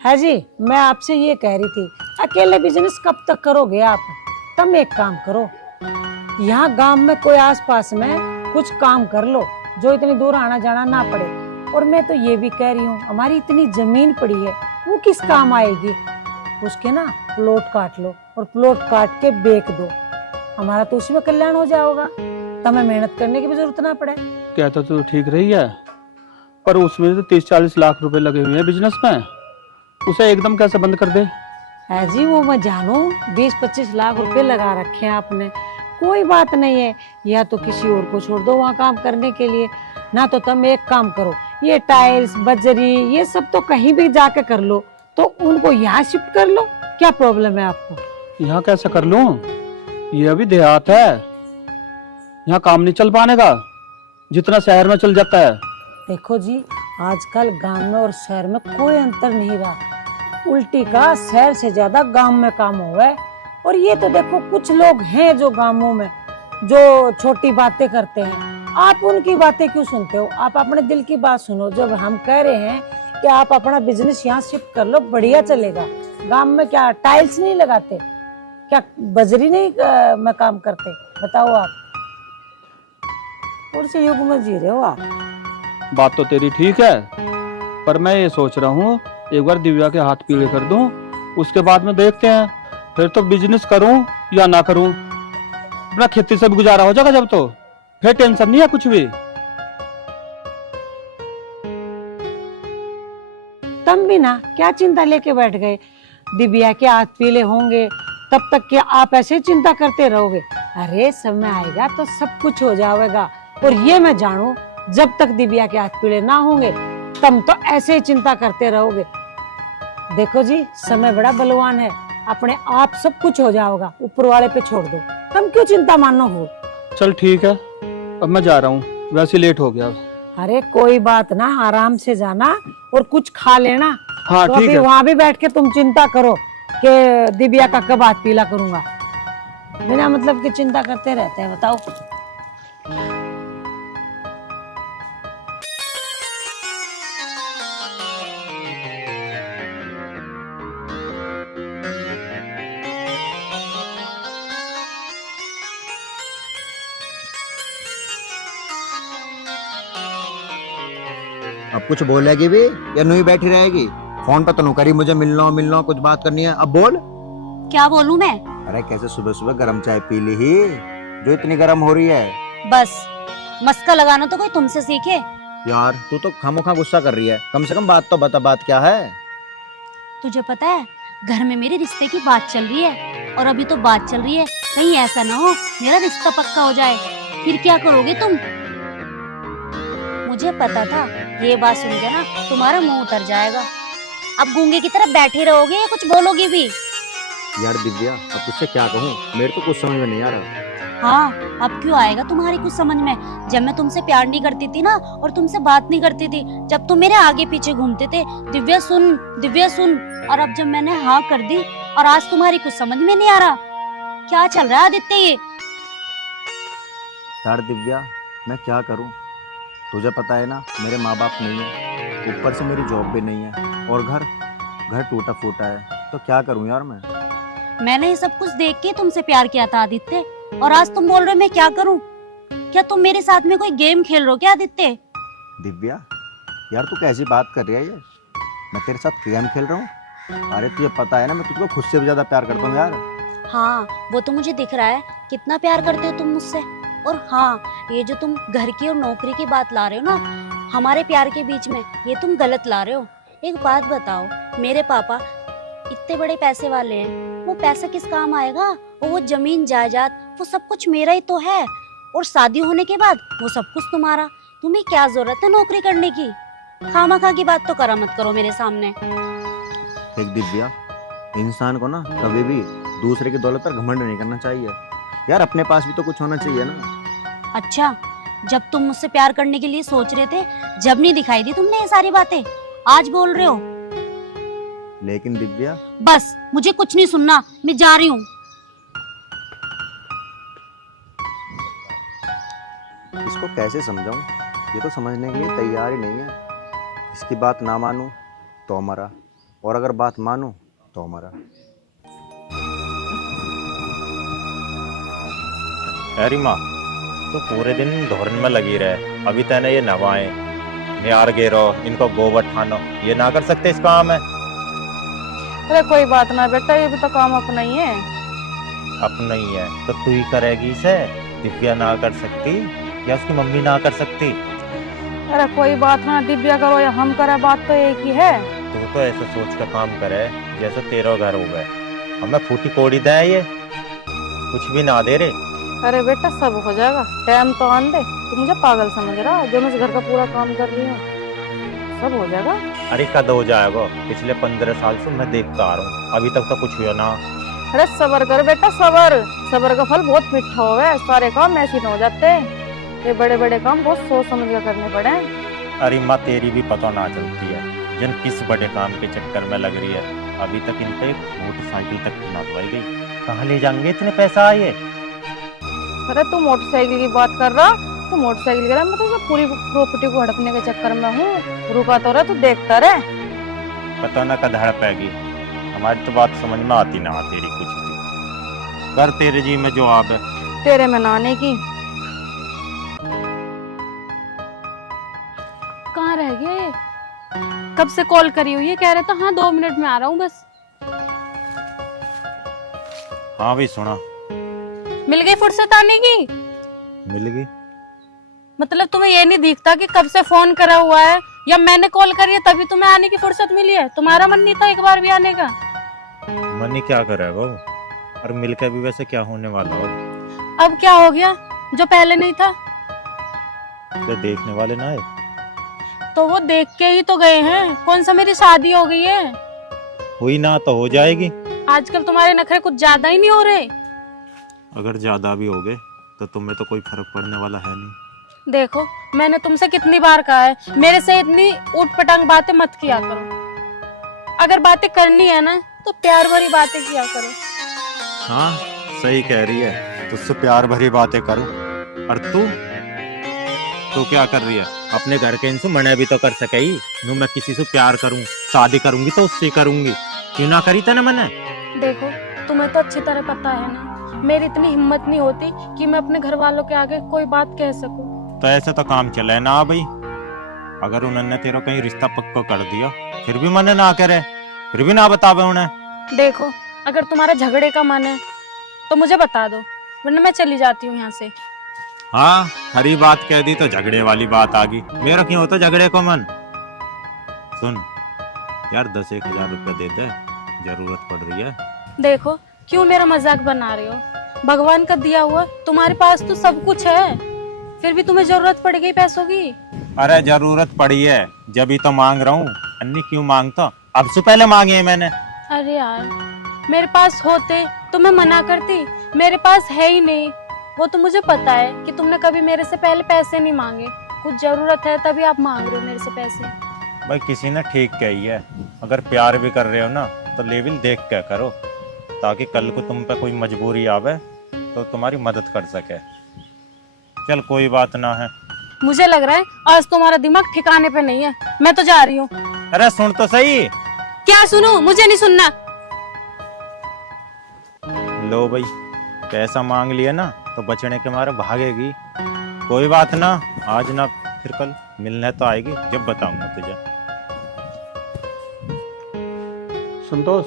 है जी, मैं आपसे ये कह रही थी, अकेले बिजनेस कब तक करोगे आप? तुम एक काम करो, यहाँ गांव में कोई आसपास में कुछ काम कर लो जो इतनी दूर आना जाना ना पड़े। और मैं तो ये भी कह रही हूँ, हमारी इतनी जमीन पड़ी है, वो किस काम आएगी? उसके ना प्लॉट काट लो और प्लॉट काट के बेच दो, हमारा तो उसी में कल्याण हो जाएगा, तुम्हें मेहनत करने की भी जरूरत ना पड़े। कहता तो ठीक रही है, पर उसमें तो 30-40 लाख रुपए लगे हुए हैं बिजनेस में, उसे एकदम कैसे बंद कर दे? है जी, वो मैं जानू 20-25 लाख रुपए लगा रखे हैं आपने, कोई बात नहीं है, या तो किसी और को छोड़ दो वहाँ काम करने के लिए, ना तो तुम एक काम करो, ये टाइल्स बजरी ये सब तो कहीं भी जाके कर लो, तो उनको यहाँ शिफ्ट कर लो, क्या प्रॉब्लम है आपको? यहाँ कैसे कर लूं? ये अभी देहात है, यहाँ काम नहीं चल पाने का जितना शहर में चल जाता है। देखो जी, आजकल गांव में और शहर में कोई अंतर नहीं रहा, उल्टी का शहर से ज्यादा गांव में काम हुआ है। और ये तो देखो कुछ लोग हैं जो गांवों में जो छोटी बातें करते हैं, आप उनकी बातें क्यों सुनते हो? आप अपने दिल की बात सुनो। जब हम कह रहे हैं कि आप अपना बिजनेस यहाँ शिफ्ट कर लो, बढ़िया चलेगा। गांव में क्या टाइल्स नहीं लगाते क्या? बजरी नहीं में काम करते? बताओ आप, कौन से युग में जी रहे हो आप? बात तो तेरी ठीक है, पर मैं ये सोच रहा हूँ एक बार दिव्या के हाथ पीले कर दूं, उसके बाद में देखते हैं, फिर तो बिजनेस करूं या ना करूं, अपना खेती से भी गुजारा हो जाएगा, जब तो फिर टेंशन नहीं है कुछ भी। तुम भी ना क्या चिंता लेके बैठ गए? दिव्या के हाथ पीले होंगे तब तक क्या आप ऐसे चिंता करते रहोगे? अरे समय आएगा तो सब कुछ हो जाएगा। और ये मैं जानू, जब तक दिव्या के हाथ पीले ना होंगे तुम तो ऐसे ही चिंता करते रहोगे। देखो जी, समय बड़ा बलवान है, अपने आप सब कुछ हो जाएगा, ऊपर वाले पे छोड़ दो, तुम क्यों चिंता मानो हो? चल ठीक है, अब मैं जा रहा हूँ, वैसे लेट हो गया। अरे कोई बात ना, आराम से जाना और कुछ खा लेना। हाँ तो ठीक अभी है। वहां भी बैठ के तुम चिंता करो कि दिव्या का कब हाथ पीला करूंगा, बिना मतलब की चिंता करते रहते हैं, बताओ। अब कुछ बोलेगी भी या नहीं बैठी रहेगी? फोन पे तो करी मुझे मिलना हो, कुछ बात करनी है, अब बोल। क्या बोलूं मैं? अरे कैसे सुबह सुबह गरम चाय पी ली ही, जो इतनी गरम हो रही है? बस मस्का लगाना तो कोई तुमसे सीखे। यार तू तो खामोखा गुस्सा कर रही है, कम से कम बात तो बता, बात क्या है? तुझे पता है घर में मेरे रिश्ते की बात चल रही है, और अभी तो बात चल रही है, कहीं ऐसा ना हो मेरा रिश्ता पक्का हो जाए, फिर क्या करोगे तुम? मुझे पता था ये बात सुन के ना तुम्हारा मुंह उतर जाएगा। अब गूंगे की तरह बैठे रहोगे या कुछ बोलोगे भी? यार दिव्या, अब तुझसे क्या कहूँ, मेरे को कुछ समझ में नहीं आ रहा। हाँ, अब क्यों आएगा तुम्हारी कुछ समझ में? जब मैं तुमसे प्यार नहीं करती थी ना, और तुमसे बात नहीं करती थी, जब तुम मेरे आगे पीछे घूमते थे, दिव्या सुन दिव्या सुन, और अब जब मैंने हाँ कर दी और आज तुम्हारी कुछ समझ में नहीं आ रहा, क्या चल रहा है आदित्य ये? यार दिव्या, मैं क्या करूँ? तुझे पता है ना, मेरे माँ बाप नहीं है, ऊपर से मेरी जॉब भी नहीं है, और घर टूटा फूटा है, तो क्या करूँ यार मैं? मैंने ये सब कुछ देख के तुमसे प्यार किया था आदित्य, और आज तुम बोल रहे हो मैं क्या करूं? क्या तुम मेरे साथ में कोई गेम खेल रहे हो क्या आदित्य? दिव्या, यार तू कैसी बात कर रही है ये? मैं तेरे साथ गेम खेल रहा हूँ? अरे तुझे पता है ना, मैं तुझको खुद से भी ज्यादा प्यार करता हूँ यार। हाँ, वो तो मुझे दिख रहा है कितना प्यार करते हो तुम मुझसे। और हाँ, ये जो तुम घर की और नौकरी की बात ला रहे हो ना हमारे प्यार के बीच में, ये तुम गलत ला रहे हो। एक बात बताओ, मेरे पापा इतने बड़े पैसे वाले हैं, वो पैसा किस काम आएगा? और वो जमीन जायदाद वो सब कुछ मेरा ही तो है, और शादी होने के बाद वो सब कुछ तुम्हारा। तुम्हें क्या जरूरत है नौकरी करने की? खामखा की बात तो करा मत करो मेरे सामने। देख दिव्या, इंसान को ना कभी भी दूसरे की दौलत पर घमंड नहीं करना चाहिए यार, अपने पास भी तो कुछ होना चाहिए ना। अच्छा, जब तुम मुझसे प्यार करने के लिए सोच रहे थे, जब नहीं दिखाई दी तुमने ये सारी बातें, आज बोल रहे हो? लेकिन दिव्या, बस मुझे कुछ नहीं सुनना, मैं जा रही हूँ। इसको कैसे समझाऊं, ये तो समझने के लिए तैयार ही नहीं है। इसकी बात ना मानूं तो मरा, और अगर बात मानूं तो हमारा। अरे माँ, तो पूरे दिन धोरन में लगी रहे, अभी तने ये नवाए नियार गेरो, इनको गोबर ठानो, ये ना कर सकते इस काम है? अरे कोई बात ना बेटा, ये भी तो काम अपना ही है। अपना ही है तो तू ही करेगी इसे? दिव्या ना कर सकती या उसकी मम्मी ना कर सकती? अरे कोई बात ना, दिव्या करो या हम करे, बात तो एक ही है। तू तो ऐसे सोच कर काम करे जैसे तेरा घर हो गए, हमें फूटी कोड़ी दे, ये कुछ भी ना दे रे। अरे बेटा सब हो जाएगा, टाइम तो आन दे। तू मुझे पागल समझ रहा, जो मैं इस घर का पूरा काम कर रही हूँ, सब हो जाएगा। अरे कद हो जाएगा, पिछले 15 साल से मैं देखता आ रहा हूँ, अभी तक तो कुछ हुआ ना। अरे सबर कर बेटा, सबर सबर का फल बहुत मीठा हो है। सारे काम ऐसे ही हो जाते हैं, ये बड़े बड़े काम बहुत सोच समझ कर करने पड़े। अरे माँ, तेरी भी पता ना चलती है जन किस बड़े काम के चक्कर में लग रही है। अभी तक इन पे एक मोटरसाइकिल तक ना दवाई गई, कहाँ ले जाएंगे इतने पैसा आए? अरे तू मोटरसाइकिल की बात कर रहा, तू मोटरसाइकिल कर रहा, मैं तो पूरी प्रॉपर्टी को हड़पने के चक्कर में हूँ। रुका तो रहा, तू देखता रहे। पता ना कद हड़पेगी, हमारी तो बात समझ में आती ना तेरी कुछ भी। कर तेरे जी में जवाब है। तेरे में नाने की। कहाँ रह गया ये? कब से कॉल करी हुई है, कह रहे तो हाँ 2 मिनट में आ रहा हूँ बस। हाँ भी सुना, मिल गई फुर्सत आने की? मिल गई। मतलब तुम्हें ये नहीं दिखता कि कब से फोन करा हुआ है या मैंने कॉल करी है तभी तुम्हें आने की फुर्सत मिली है? तुम्हारा मन नहीं था एक बार भी आने का? मन ही क्या करेगा, और मिलकर भी वैसे क्या होने वाला हो? अब क्या हो गया जो पहले नहीं था? तो देखने वाले ना आए? तो वो देख के ही तो गए हैं। कौन सा मेरी शादी हो गई है? हुई ना तो हो जाएगी। आजकल तुम्हारे नखरे कुछ ज्यादा ही नहीं हो रहे? अगर ज्यादा भी हो गए तो तुम्हें तो कोई फर्क पड़ने वाला है नहीं। देखो, मैंने तुमसे कितनी बार कहा है मेरे से इतनी ऊट पटांग बातें मत किया करो। अगर बातें करनी है ना तो प्यार भरी बातें किया करो। हाँ सही कह रही है, तुझसे प्यार भरी बातें करूं, और तू क्या कर रही है? अपने घर के इनसे मना भी तो कर सके ही। नू मैं किसी से प्यार करूं, शादी करूंगी तो उससे करूंगी, क्यों ना करी था ना मैंने? देखो, तुम्हें तो अच्छी तरह पता है ना, मेरी इतनी हिम्मत नहीं होती कि मैं अपने घर वालों के आगे कोई बात कह सकूं। तो ऐसे तो काम चले ना भाई। अगर उन्होंने तेरा कहीं रिश्ता पक्का कर दिया फिर भी मने ना करे, फिर भी ना बतावे उन्हें। देखो, अगर तुम्हारा झगड़े का मन है तो मुझे बता दो, वरना मैं चली जाती हूँ यहाँ से। हाँ, हरी बात कह दी तो झगड़े वाली बात आ गई। मेरा क्यों होता झगड़े को मन? सुन यार, 10-1 हजार रुपया दे दे, जरूरत पड़ रही है। देखो, क्यों मेरा मजाक बना रहे हो? भगवान का दिया हुआ तुम्हारे पास तो सब कुछ है, फिर भी तुम्हें जरूरत पड़ गई पैसों की। अरे जरूरत पड़ी है जब ही तो मांग रहा हूँ, अन्नी क्यों मांगता? अब से पहले मांगे है मैंने। अरे यार, मेरे पास होते तो मैं मना करती, मेरे पास है ही नहीं। वो तो मुझे पता है कि तुमने कभी मेरे से पहले पैसे नहीं मांगे, कुछ जरूरत है तभी आप मांग रहे हो मेरे से पैसे। भाई किसी ने ठीक कही है, अगर प्यार भी कर रहे हो ना तो लेवल देख के करो, ताकि कल को तुम पे कोई मजबूरी आवे तो तुम्हारी मदद कर सके। चल कोई बात ना है। मुझे लग रहा है आज तुम्हारा दिमाग ठिकाने पे नहीं है, मैं तो जा रही हूँ। अरे सुन तो सही। क्या सुनूं? मुझे नहीं सुनना। लो भाई, पैसा मांग लिया ना तो बचने के मारे भागेगी। कोई बात ना, आज ना फिर कल मिलने तो आएगी, जब बताऊंगा तुझे। संतोष,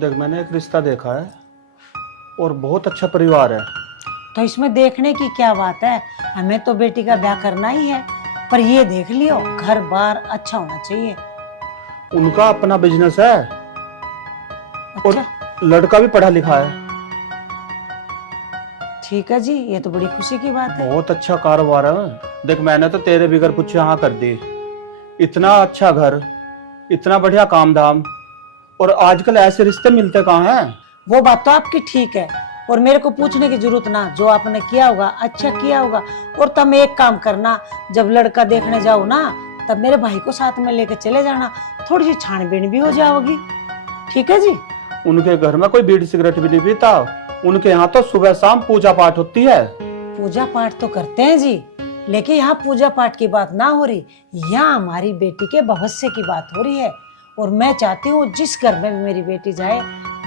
देख मैंने एक रिश्ता देखा है और बहुत अच्छा परिवार है। तो इसमें देखने की क्या बात है? हमें तो बेटी का ब्याह करना ही है, पर ये देख लियो घर बार अच्छा होना चाहिए। उनका अपना बिजनेस है और अच्छा, लड़का भी पढ़ा लिखा है। ठीक है जी, ये तो बड़ी खुशी की बात है। बहुत अच्छा कारोबार है। देख मैंने तो तेरे बिगर पूछे हाँ कर दी। इतना अच्छा घर, इतना बढ़िया काम धाम, और आजकल ऐसे रिश्ते मिलते कहाँ हैं? वो बात तो आपकी ठीक है, और मेरे को पूछने की जरूरत ना, जो आपने किया होगा अच्छा किया होगा। और तुम एक काम करना, जब लड़का देखने जाओ ना तब मेरे भाई को साथ में लेके चले जाना, थोड़ी सी छानबीन भी हो जाओगी। ठीक है जी? उनके घर में कोई बीड़ी सिगरेट भी नहीं पीता। उनके यहाँ तो सुबह शाम पूजा पाठ होती है। पूजा पाठ तो करते हैं जी, लेकिन यहाँ पूजा पाठ की बात ना हो रही, यहाँ हमारी बेटी के भविष्य की बात हो रही है। और मैं चाहती हूँ जिस घर में भी मेरी बेटी जाए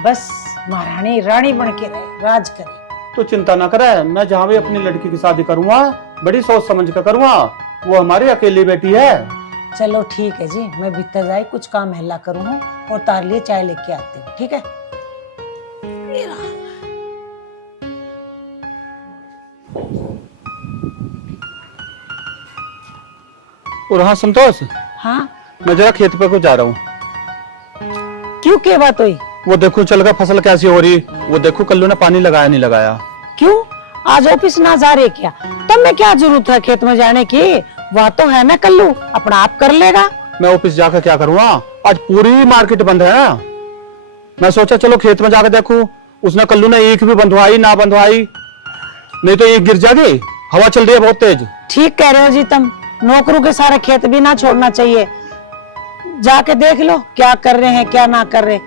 बस महारानी रानी बन के रहे, राज करे। तो चिंता ना करे, मैं जहाँ भी अपनी लड़की की शादी करूंगा बड़ी सोच समझ कर करूंगा। वो हमारी अकेली बेटी है। चलो ठीक है जी, मैं भीतर जाए कुछ काम हल्ला करूँ और तार लिए चाय लेके आती हूँ, ठीक है? ये रहा। और हाँ संतोष, हाँ मैं जरा खेत पे को जा रहा हूँ। क्यों, क्या बात हुई? वो देखो चल का फसल कैसी हो रही, वो देखो कल्लू ने पानी लगाया नहीं लगाया। क्यों, आज ऑफिस ना जा रहे क्या? तब में क्या जरूरत है खेत में जाने की? वह तो है ना कल्लू, अपना आप कर लेगा। मैं ऑफिस जाकर क्या करूँगा, आज पूरी मार्केट बंद है ना। मैं सोचा चलो खेत में जाकर देखूं। उसने कल्लू ने ईख भी बंधवाई ना बंधवाई, नहीं तो ईख गिर जाएगी। हवा चल रही है बहुत तेज। ठीक कह रहे हो जी तुम, नौकरों के सारे खेत भी ना छोड़ना चाहिए। जाके देख लो क्या कर रहे हैं क्या ना कर रहे।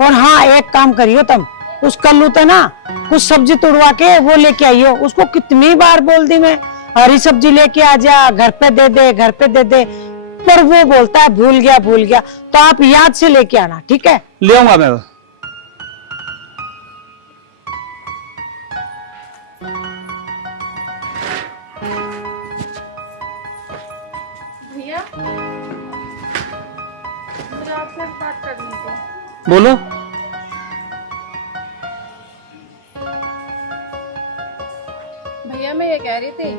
और हाँ, एक काम करियो तुम, उस कल्लू तो ना कुछ सब्जी तुड़वा के वो लेके आइयो। उसको कितनी बार बोल दी मैं, हरी सब्जी लेके आ जा, घर पे दे दे, घर पे दे दे, पर वो बोलता है भूल गया भूल गया। तो आप याद से लेके आना, ठीक है? ले आऊंगा मैं। भैया मुझे आपसे बात करनी थी। बोलो। भैया मैं ये कह रही थी,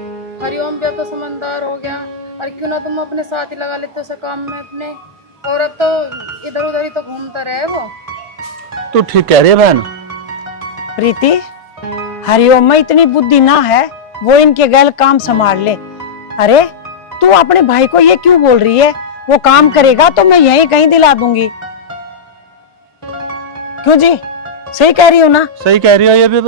हरिओम भी अब तो समझदार हो गया, और क्यों ना तुम अपने साथ ही लगा लेते उसे काम में अपने। और अब तो इधर उधर ही तो घूमता रहे वो। तू ठीक कह रही है बहन। प्रीति, हरिओम में इतनी बुद्धि ना है, वो इनके गैल काम संभाल ले। अरे तू अपने भाई को ये क्यों बोल रही है? वो काम करेगा तो मैं यहीं कहीं दिला दूंगी। क्यों जी, सही कह रही हो ना? सही कह रही हो ये भी।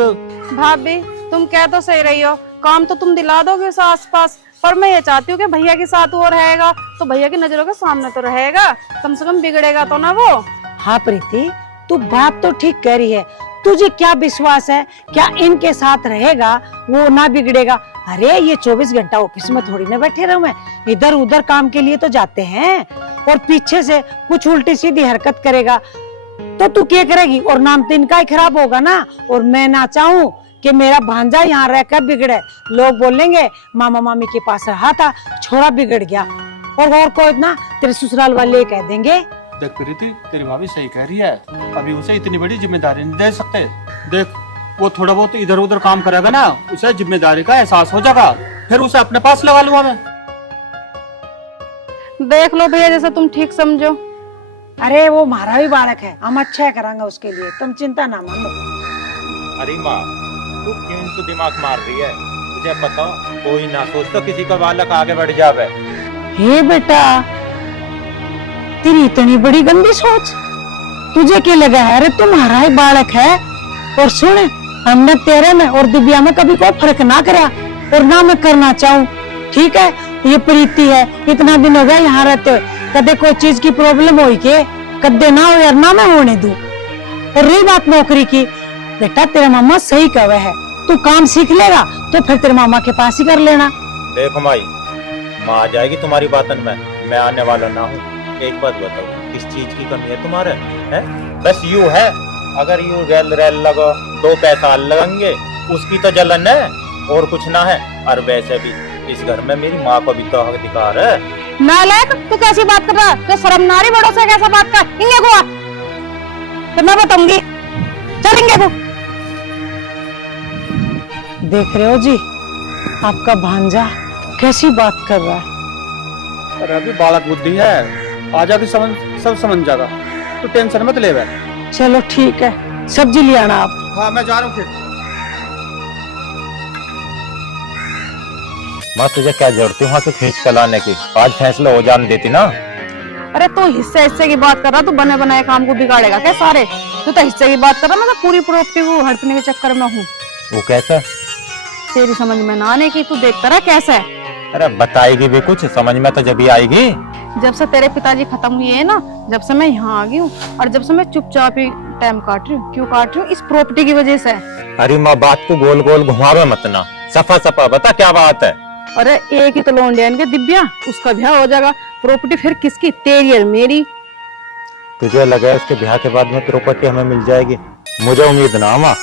भाभी तुम कह तो सही रही हो, काम तो तुम दिला दोगे उस आसपास, पर मैं ये चाहती हूँ कि भैया के साथ वो रहेगा तो भैया की नजरों के सामने तो रहेगा, कम से कम बिगड़ेगा तो ना वो। हाँ प्रीति, तू बात तो ठीक कह रही है। तुझे क्या विश्वास है क्या इनके साथ रहेगा वो ना बिगड़ेगा? अरे ये 24 घंटा ऑफिस में थोड़ी ना बैठे रहूं मैं, इधर उधर काम के लिए तो जाते हैं। और पीछे से कुछ उल्टी सीधी हरकत करेगा तो तू क्या करेगी? और नाम तो इनका ही खराब होगा ना। और मैं ना चाहूं कि मेरा भांजा यहाँ रहकर बिगड़े। लोग बोलेंगे मामा मामी के पास रहा था, छोरा बिगड़ गया। और कोई ना तेरे ससुराल वाले कह देंगे। देख प्रीति, तेरी भाभी सही कह रही है, अभी उसे इतनी बड़ी जिम्मेदारी नहीं दे सकते। देख वो थोड़ा बहुत इधर उधर काम करेगा ना, उसे जिम्मेदारी का एहसास हो जाएगा, फिर उसे अपने पास लगा लूंगा मैं। देख लो भैया जैसा तुम ठीक समझो। अरे वो हमारा भी बालक है, हम अच्छा करेंगे उसके लिए, तुम चिंता ना मानो। अरे माँ, तू क्यों इनको दिमाग मार रही है? तुझे पता कोई ना सोच तो किसी का बालक आगे बढ़ जावे। हे बेटा, तेरी इतनी बड़ी गंदी सोच, तुझे क्या लगा है? अरे तुम्हारा ही बालक है। और सुन, हमने तेरे में और दिव्या में कभी कोई फर्क ना करा और ना मैं करना चाहूँ, ठीक है? ये प्रीति है, इतना दिन हो गया यहाँ रहते हुए, कदे कोई चीज की प्रॉब्लम हुई के कदे ना हो यार, ना मैं होने दूं। और रही बात नौकरी की, बेटा तेरा मामा सही कहे है, तू काम सीख लेगा तो फिर तेरे मामा के पास ही कर लेना। देखो माई, माँ आ जाएगी तुम्हारी बातन में, मैं आने वाला ना हूँ। एक बात बताओ, किस चीज की कमी है तुम्हारे? है बस यू है, अगर यू रेल रेल लगो 2 पैसा लगेंगे, उसकी तो जलन है और कुछ ना है। और वैसे भी इस घर में मेरी माँ को भी तो अधिकार है। नालायक, तू कैसी बात कर रहा है? तो शर्म नारी बड़ों से कैसा बात कर? इंगे को आ, तो मैं बताऊंगी, चलेंगे को। देख रहे हो जी, आपका भांजा कैसी बात कर रहा है। अरे अभी बालक बुद्धि है, आजा की सब समझ जाएगा, तो टेंशन मत ले बे। चलो ठीक है, सब्जी ले आना आप। हाँ मैं जा रहा हूँ फिर। माँ तुझे क्या जरूरत है वहाँ से खींच चलाने की? आज फैसला हो जाने देती ना। अरे तू हिस्से हिस्से की बात कर रहा, तू बने बनाए काम को बिगाड़ेगा क्या सारे? तू तो हिस्से की बात कर रहा, मैं तो पूरी प्रॉपर्टी को हड़पने के चक्कर में हूँ। वो कैसा? तेरी समझ में ना आने की, तू देखता रहा कैसा है। अरे बताएगी भी कुछ, समझ में तो जब ही आएगी। जब से तेरे पिताजी खत्म हुए हैं ना, जब से मैं यहाँ आ गई हूँ, और जब से मैं चुपचाप ही टाइम काट रही हूँ। क्यों काट रही हूँ? इस प्रॉपर्टी की वजह से। अरे माँ बात को गोल गोल घुमावे मत ना, सफा सफा बता क्या बात है। अरे एक ही तो लौंडिया इनके दिव्या, उसका ब्याह हो जाएगा, प्रॉपर्टी फिर किसकी? तेरी और मेरी। तुझे लगा है उसके ब्याह के बाद में प्रॉपर्टी हमें मिल जाएगी? मुझे उम्मीद ना माँ।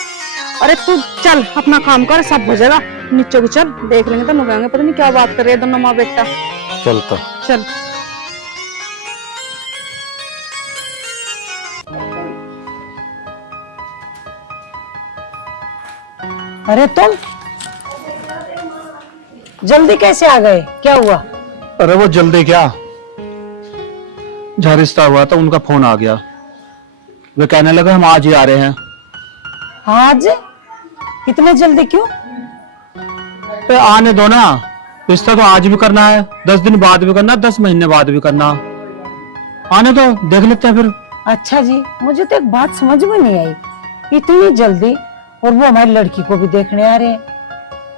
अरे तू चल अपना काम कर, सब हो जाएगा। नीचे को चल, देख लेंगे तो नुकाएंगे, पता नहीं क्या बात कर रहे हैं दोनों माँ बेटा। चल तो। चल। अरे तुम जल्दी कैसे आ गए, क्या हुआ? अरे वो जल्दी क्या, जहाँ रिश्ता हुआ था उनका फोन आ गया। वे कहने लगे हम आज ही आ रहे हैं। आज? इतने जल्दी क्यों? तो आने दो ना, रिश्ता तो आज भी करना है, 10 दिन बाद भी करना, 10 महीने बाद भी करना। आने दो, देख लेते हैं फिर। अच्छा जी, मुझे तो एक बात समझ में नहीं आई, इतनी जल्दी, और वो हमारी लड़की को भी देखने आ रहे हैं।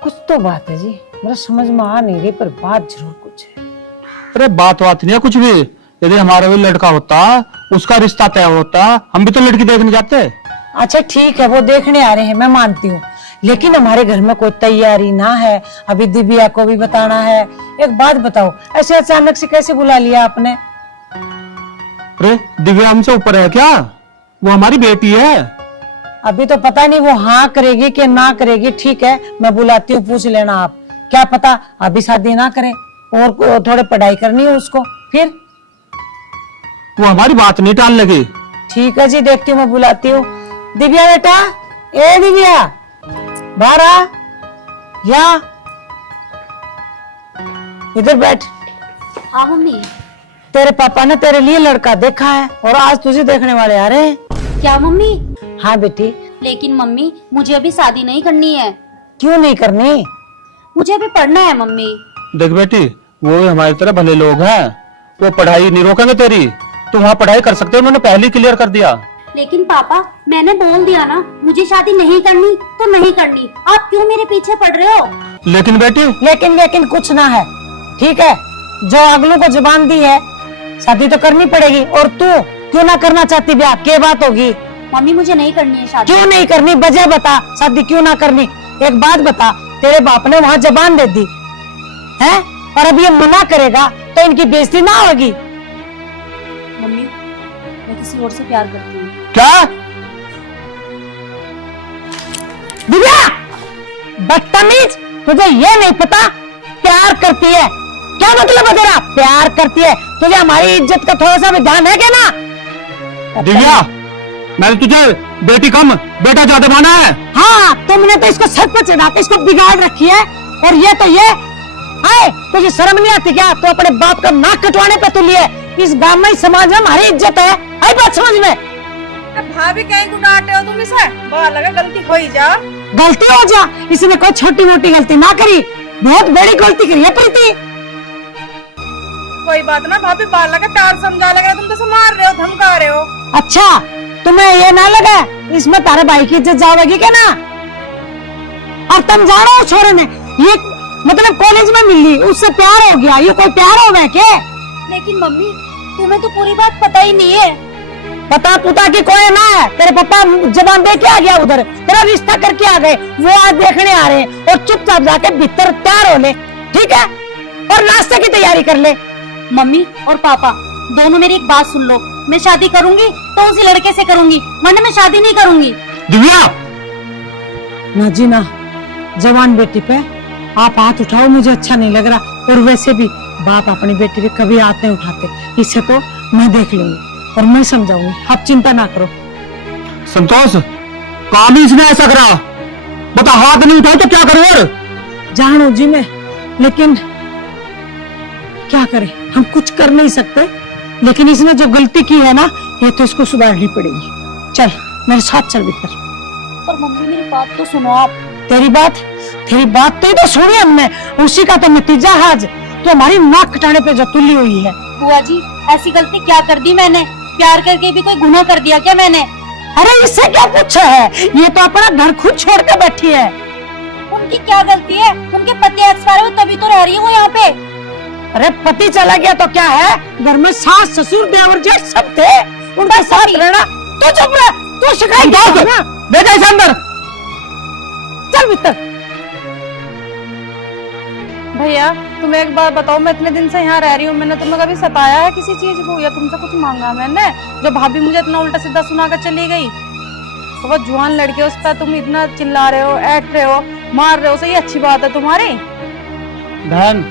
कुछ तो बात है जी, मेरा समझ में आ नहीं रही, पर बात जरूर कुछ है। अरे बात नहीं है कुछ भी। यदि हमारा भी लड़का होता, उसका रिश्ता तय होता, हम भी तो लड़की देखने जाते। अच्छा ठीक है, वो देखने आ रहे हैं, मैं मानती हूँ, लेकिन हमारे घर में कोई तैयारी ना है, अभी दिव्या को भी बताना है। एक बात बताओ, ऐसे अचानक से कैसे बुला लिया आपने? अरे दिव्या हमसे ऊपर है क्या? वो हमारी बेटी है। अभी तो पता नहीं वो हाँ करेगी कि ना करेगी। ठीक है, मैं बुलाती हूँ, पूछ लेना आप। क्या पता अभी शादी ना करे और थोड़े पढ़ाई करनी है उसको, फिर वो हमारी बात नहीं टाल लगी। ठीक है जी, देखती हूँ, मैं बुलाती हूँ। दिव्या बेटा, ए दिव्या, बाहर आ, या इधर बैठ। हाँ मम्मी। तेरे पापा ने तेरे लिए लड़का देखा है और आज तुझे देखने वाले आ रहे हैं। क्या मम्मी? हाँ बेटी। लेकिन मम्मी, मुझे अभी शादी नहीं करनी है। क्यों नहीं करनी? मुझे अभी पढ़ना है मम्मी। देख बेटी, वो हमारी तरह भले लोग हैं, वो पढ़ाई नहीं रोकेंगे तेरी। तुम वहाँ पढ़ाई कर सकते हो, उन्होंने पहले क्लियर कर दिया। लेकिन पापा, मैंने बोल दिया ना, मुझे शादी नहीं करनी तो नहीं करनी। आप क्यों मेरे पीछे पड़ रहे हो? लेकिन बेटी, लेकिन कुछ ना है, ठीक है? जो अगलों को जुबान दी है, शादी तो करनी पड़ेगी। और तू क्यों ना करना चाहती ब्याह? क्या बात होगी? मम्मी, मुझे नहीं करनी है शादी। क्यों नहीं करनी? वजह बता, शादी क्यों ना करनी? एक बात बता, तेरे बाप ने वहाँ जबान दे दी है, और अब ये मना करेगा तो इनकी बेइज्जती ना होगी? मम्मी, मैं किसी और से प्यार करती हूँ। क्या? दिव्या, बदतमीज, तुझे ये नहीं पता प्यार करती है? क्या मतलब है तेरा? प्यार करती है? तुझे हमारी इज्जत का थोड़ा सा भी ध्यान है क्या ना? दिव्या, मैंने तुझे बेटी कम बेटा ज्यादा माना है। हाँ, तुमने तो इसको सर पर चढ़ा के इसको बिगाड़ रखी है। और ये तो ये आए, तुझे शर्म नहीं आती क्या? तो अपने बाप का नाक कटवाने पे तुली है। इस गांव में, समाज में हमारी इज्जत है, आई बात समझ में? भाभी कहीं को डांटे हो तुम इसे? बाहर लगा, गलती हो ही जा। गलती हो जा, इसने कोई छोटी मोटी गलती ना करी, बहुत बड़ी गलती करी है प्रीति। कोई बात ना भाभी, बाहर लगा प्यार समझा लगा, तुम तो मार रहे हो, धमका रहे हो। अच्छा, तुम्हें ये ना लगा इसमें तारे भाई की इज्जत जाएगी क्या ना? और तुम जानो उस छोरे ने ये मतलब कॉलेज में मिली, उससे प्यार हो गया, ये कोई प्यार हो गया क्या? लेकिन मम्मी, तुम्हें तो पूरी बात पता ही नहीं है। पता पुता की कोई ना है, तेरे पापा जबान दे के आ गया उधर, तेरा रिश्ता करके आ गए, वो आज देखने आ रहे हैं, और चुपचाप जाके भीतर तैयार हो ले, ठीक है? और नाश्ते की तैयारी कर ले। मम्मी और पापा दोनों मेरी एक बात सुन लो, मैं शादी करूंगी तो उसी लड़के से करूंगी, वरना मैं शादी नहीं करूंगी। दिव्या, ना जी ना, जवान बेटी पे आप हाथ उठाओ, मुझे अच्छा नहीं लग रहा। और वैसे भी बाप अपनी बेटी पे कभी हाथ नहीं उठाते, इससे तो मैं देख लूंगी और मैं समझाऊंगी, आप चिंता ना करो। संतोष, काम ही इसने ऐसा करा, बता हाथ नहीं उठाओ तो क्या करूं? और जानू जी मैं, लेकिन क्या करें, हम कुछ कर नहीं सकते, लेकिन इसने जो गलती की है ना, ये तो इसको सुधारनी पड़ेगी। चल मेरे साथ चल भीतर। पर मम्मी, मेरी बात तो सुनो आप। तेरी बात तो ही तो सुनी हमने, उसी का तो नतीजा है आज। तो हमारी नाक कटाने पे जो तुली हुई है। बुआ जी, ऐसी गलती क्या कर दी मैंने? प्यार करके भी कोई गुनाह कर दिया क्या मैंने? अरे इससे क्या पूछा है, ये तो अपना घर खुद छोड़ के बैठी है। उनकी क्या गलती है? उनके पति एक्सपायर हुए तभी तो रह रही है वो यहाँ पे। अरे पति चला गया तो क्या है, घर में सास ससुर देवर जेठ सब थे, उनका साथ रहना। तो चुप रह, तू शिकायत बेटा इसे अंदर। चल भीतर। भैया तुम एक बात बताओ, मैं इतने दिन से यहाँ रह रही हूँ, मैंने तुम्हें कभी सताया है किसी चीज को या तुमसे कुछ मांगा मैंने? जो भाभी मुझे इतना उल्टा सीधा सुना कर चली गई, तो वो जवान लड़के उस पर तुम इतना चिल्ला रहे हो, ऐट रहे हो, मार रहे हो, सही अच्छी बात है तुम्हारी? बहन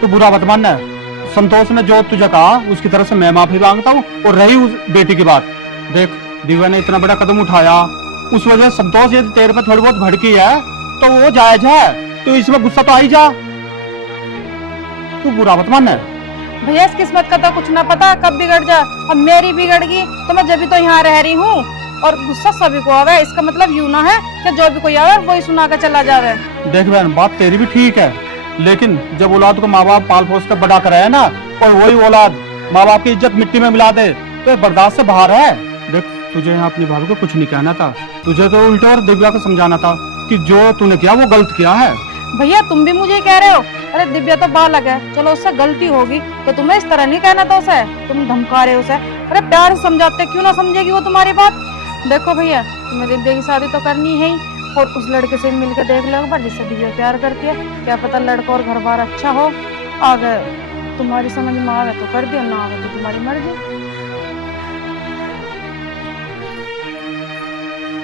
तू बुरा मत मानना, संतोष ने जो तुझे कहा उसकी तरफ से मैं माफी मांगता हूँ। और रही उस बेटी की बात, देख दिव्या ने इतना बड़ा कदम उठाया, उस वजह से संतोष यदि तेरे पे थोड़ी बहुत भड़की है तो वो जायज है, तो इसमें गुस्सा तो आ ही जा, तू बुरा मत मानना। भैया इस किस्मत का तो कुछ ना पता कब बिगड़ जा, अब मेरी बिगड़ गई तो मैं जब भी तो यहाँ रह रही हूँ, और गुस्सा सभी को आवे, इसका मतलब यूं ना है कि जो भी कोई आवे वही सुना कर चला जावे। देख बहन बात तेरी भी ठीक है, लेकिन जब औलाद को माँ बाप पाल पोस कर बड़ा कराया ना, और वही औलाद माँ बाप की इज्जत मिट्टी में मिला दे तो ये बर्दाश्त से बाहर है। देख तुझे यहाँ अपनी भाभी को कुछ नहीं कहना था, तुझे तो उल्टा और दिव्या को समझाना था कि जो तूने किया वो गलत किया है। भैया तुम भी मुझे कह रहे हो, अरे दिव्या तो बालक है, चलो उससे गलती होगी तो तुम्हें इस तरह नहीं कहना था उसे, तुम धमका रहे हो उसे। अरे प्यार से समझाते, क्यों ना समझेगी वो तुम्हारी बात? देखो भैया तुम्हें दिव्या की शादी तो करनी है ही, और उस लड़के से मिलकर देख लो एक बार जिससे दिव्या प्यार करती है, क्या पता लड़का और घर बार अच्छा हो, आगे तुम्हारी समझ में आवे तो कर दियो, ना आवे तो तुम्हारी मर्जी।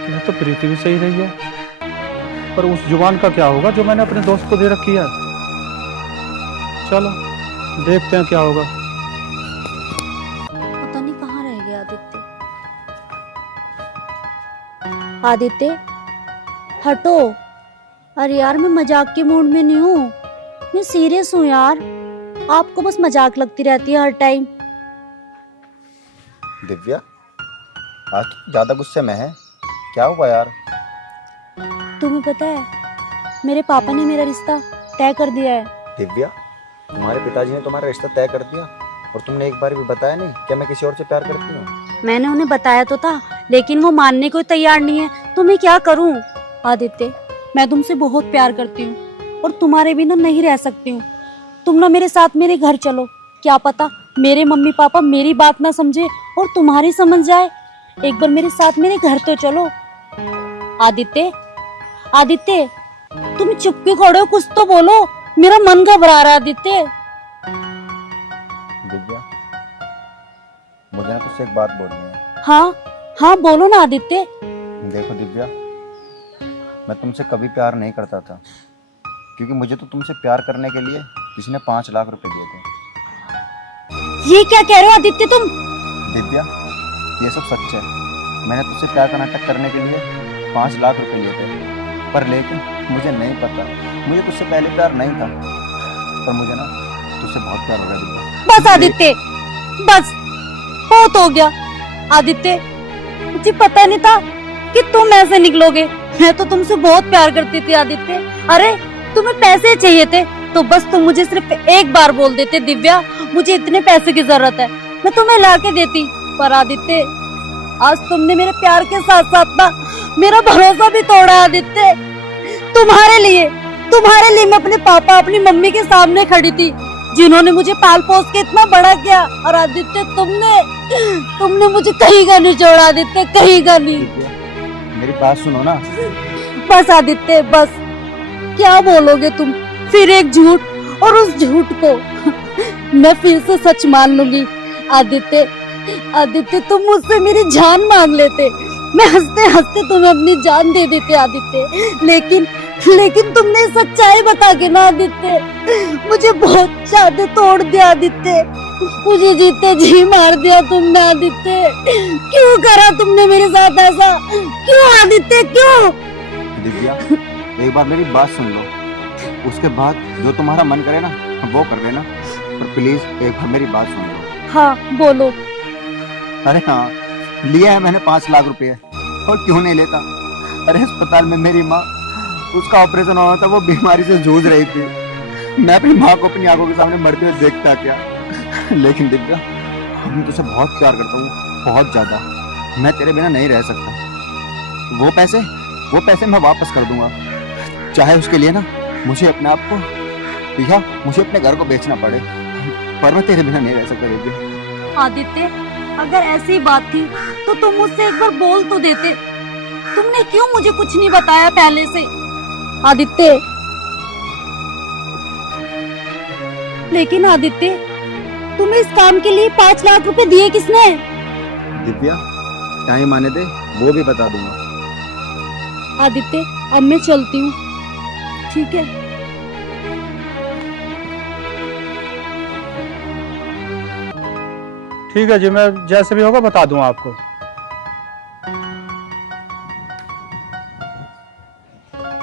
यह तो प्रीति भी सही रही है, पर उस जुबान का क्या होगा जो मैंने अपने दोस्त को दे रखी है। चलो देखते हैं क्या होगा। पता नहीं कहाँ रह गया आदित्य। आदित्य हटो, अरे यार मैं मजाक के मूड में नहीं हूँ, मैं सीरियस हूँ यार, आपको बस मजाक लगती रहती है हर टाइम। दिव्या आज तो ज़्यादा गुस्से में है, क्या हुआ यार? तुम्हें पता है मेरे पापा ने मेरा रिश्ता तय कर दिया है। दिव्या तुम्हारे पिताजी ने तुम्हारा रिश्ता तय कर दिया, और तुमने एक बार भी बताया नहीं कि मैं किसी और से प्यार करती हूँ? मैंने उन्हें बताया तो था, लेकिन वो मानने को तैयार नहीं है, तो मैं क्या करूँ? आदित्य मैं तुमसे बहुत प्यार करती हूँ और तुम्हारे बिना नहीं रह सकती हूँ, तुम ना मेरे साथ मेरे घर चलो, क्या पता मेरे मम्मी पापा मेरी बात ना समझे और तुम्हारी समझ जाए, एक बार मेरे साथ मेरे घर तो चलो। आदित्य आदित्य तुम चुप क्यों खड़े हो, कुछ तो बोलो, मेरा मन घबरा रहा है आदित्य। दिव्या मुझे ना तुझसे एक बात बोलनी है। हाँ हाँ बोलो ना आदित्य। देखो दिव्या मैं तुमसे कभी प्यार नहीं करता था, क्योंकि मुझे तो तुमसे प्यार करने के लिए किसी ने 5 लाख रुपए दिए थे। ये क्या कह रहे हो आदित्य तुम? दिव्या ये सब सच है, मैंने तुझसे प्यार का नाटक करने के लिए 5 लाख रुपए लिए थे, पर लेकिन मुझे नहीं पता, मुझे तुझसे पहले प्यार नहीं था, पर मुझे ना तुझसे बहुत प्यार हो रहा है दिव्या। बस आदित्य बस, बहुत हो गया आदित्य, मुझे पता नहीं था कि तुम ऐसे निकलोगे, मैं तो तुमसे बहुत प्यार करती थी आदित्य। अरे तुम्हें पैसे चाहिए थे तो बस तुम मुझे सिर्फ एक बार बोल देते, दिव्या मुझे इतने पैसे की जरूरत है, मैं तुम्हें ला के देती, पर आदित्य आज तुमने मेरे प्यार के साथ साथ ना मेरा भरोसा भी तोड़ा आदित्य। तुम्हारे लिए मैं अपने पापा अपनी मम्मी के सामने खड़ी थी, जिन्होंने मुझे पाल पोस के इतना बड़ा किया, और आदित्य तुमने मुझे कहीं का नहीं छोड़ा आदित्य, कहीं का नहीं। मेरी बात सुनो ना। बस आदित्य बस, क्या बोलोगे तुम? फिर एक झूठ, और उस झूठ को मैं फिर से सच मान लूंगी। आदित्य तुम मुझसे मेरी जान मांग लेते, मैं हंसते हंसते तुम्हें अपनी जान दे देते आदित्य, लेकिन तुमने सच्चाई बता के ना आदित्य मुझे बहुत ज्यादा तोड़ दिया आदित्य, मुझे जीते जी मार दिया तुमने आदित्य। क्यों करा तुमने मेरे साथ ऐसा, क्यों आदित्य क्यों? दिव्या एक बार मेरी बात सुन लो, उसके बाद जो तुम्हारा मन करे ना वो कर लेना, पर प्लीज एक बार मेरी बात सुन लो। हाँ बोलो। अरे हाँ लिया है मैंने 5 लाख रुपए, और क्यों नहीं लेता? अरे अस्पताल में मेरी माँ, उसका ऑपरेशन होना था, वो बीमारी से जूझ रही थी, मैं अपनी माँ को अपनी आंखों के सामने मरते हुए देखता क्या। लेकिन दिव्या मैं तुझसे बहुत प्यार करता हूँ, बहुत ज्यादा, मैं तेरे बिना नहीं रह सकता। वो पैसे मैं वापस कर दूंगा, चाहे उसके लिए ना मुझे अपने आप को या मुझे अपने घर को बेचना पड़े, पर मैं तेरे बिना नहीं रह सकता दिव्या। आदित्य अगर ऐसी बात थी तो तुम मुझसे एक बार बोल तो देते, तुमने क्यों मुझे कुछ नहीं बताया पहले से? आदित्य लेकिन आदित्य, तुम्हें इस काम के लिए 5 लाख रुपए दिए किसने? दिव्या, टाइम आने दे, वो भी बता दूंगा। आदित्य, अब मैं चलती हूँ, ठीक है? ठीक है जी, मैं जैसे भी होगा बता दूंगा आपको।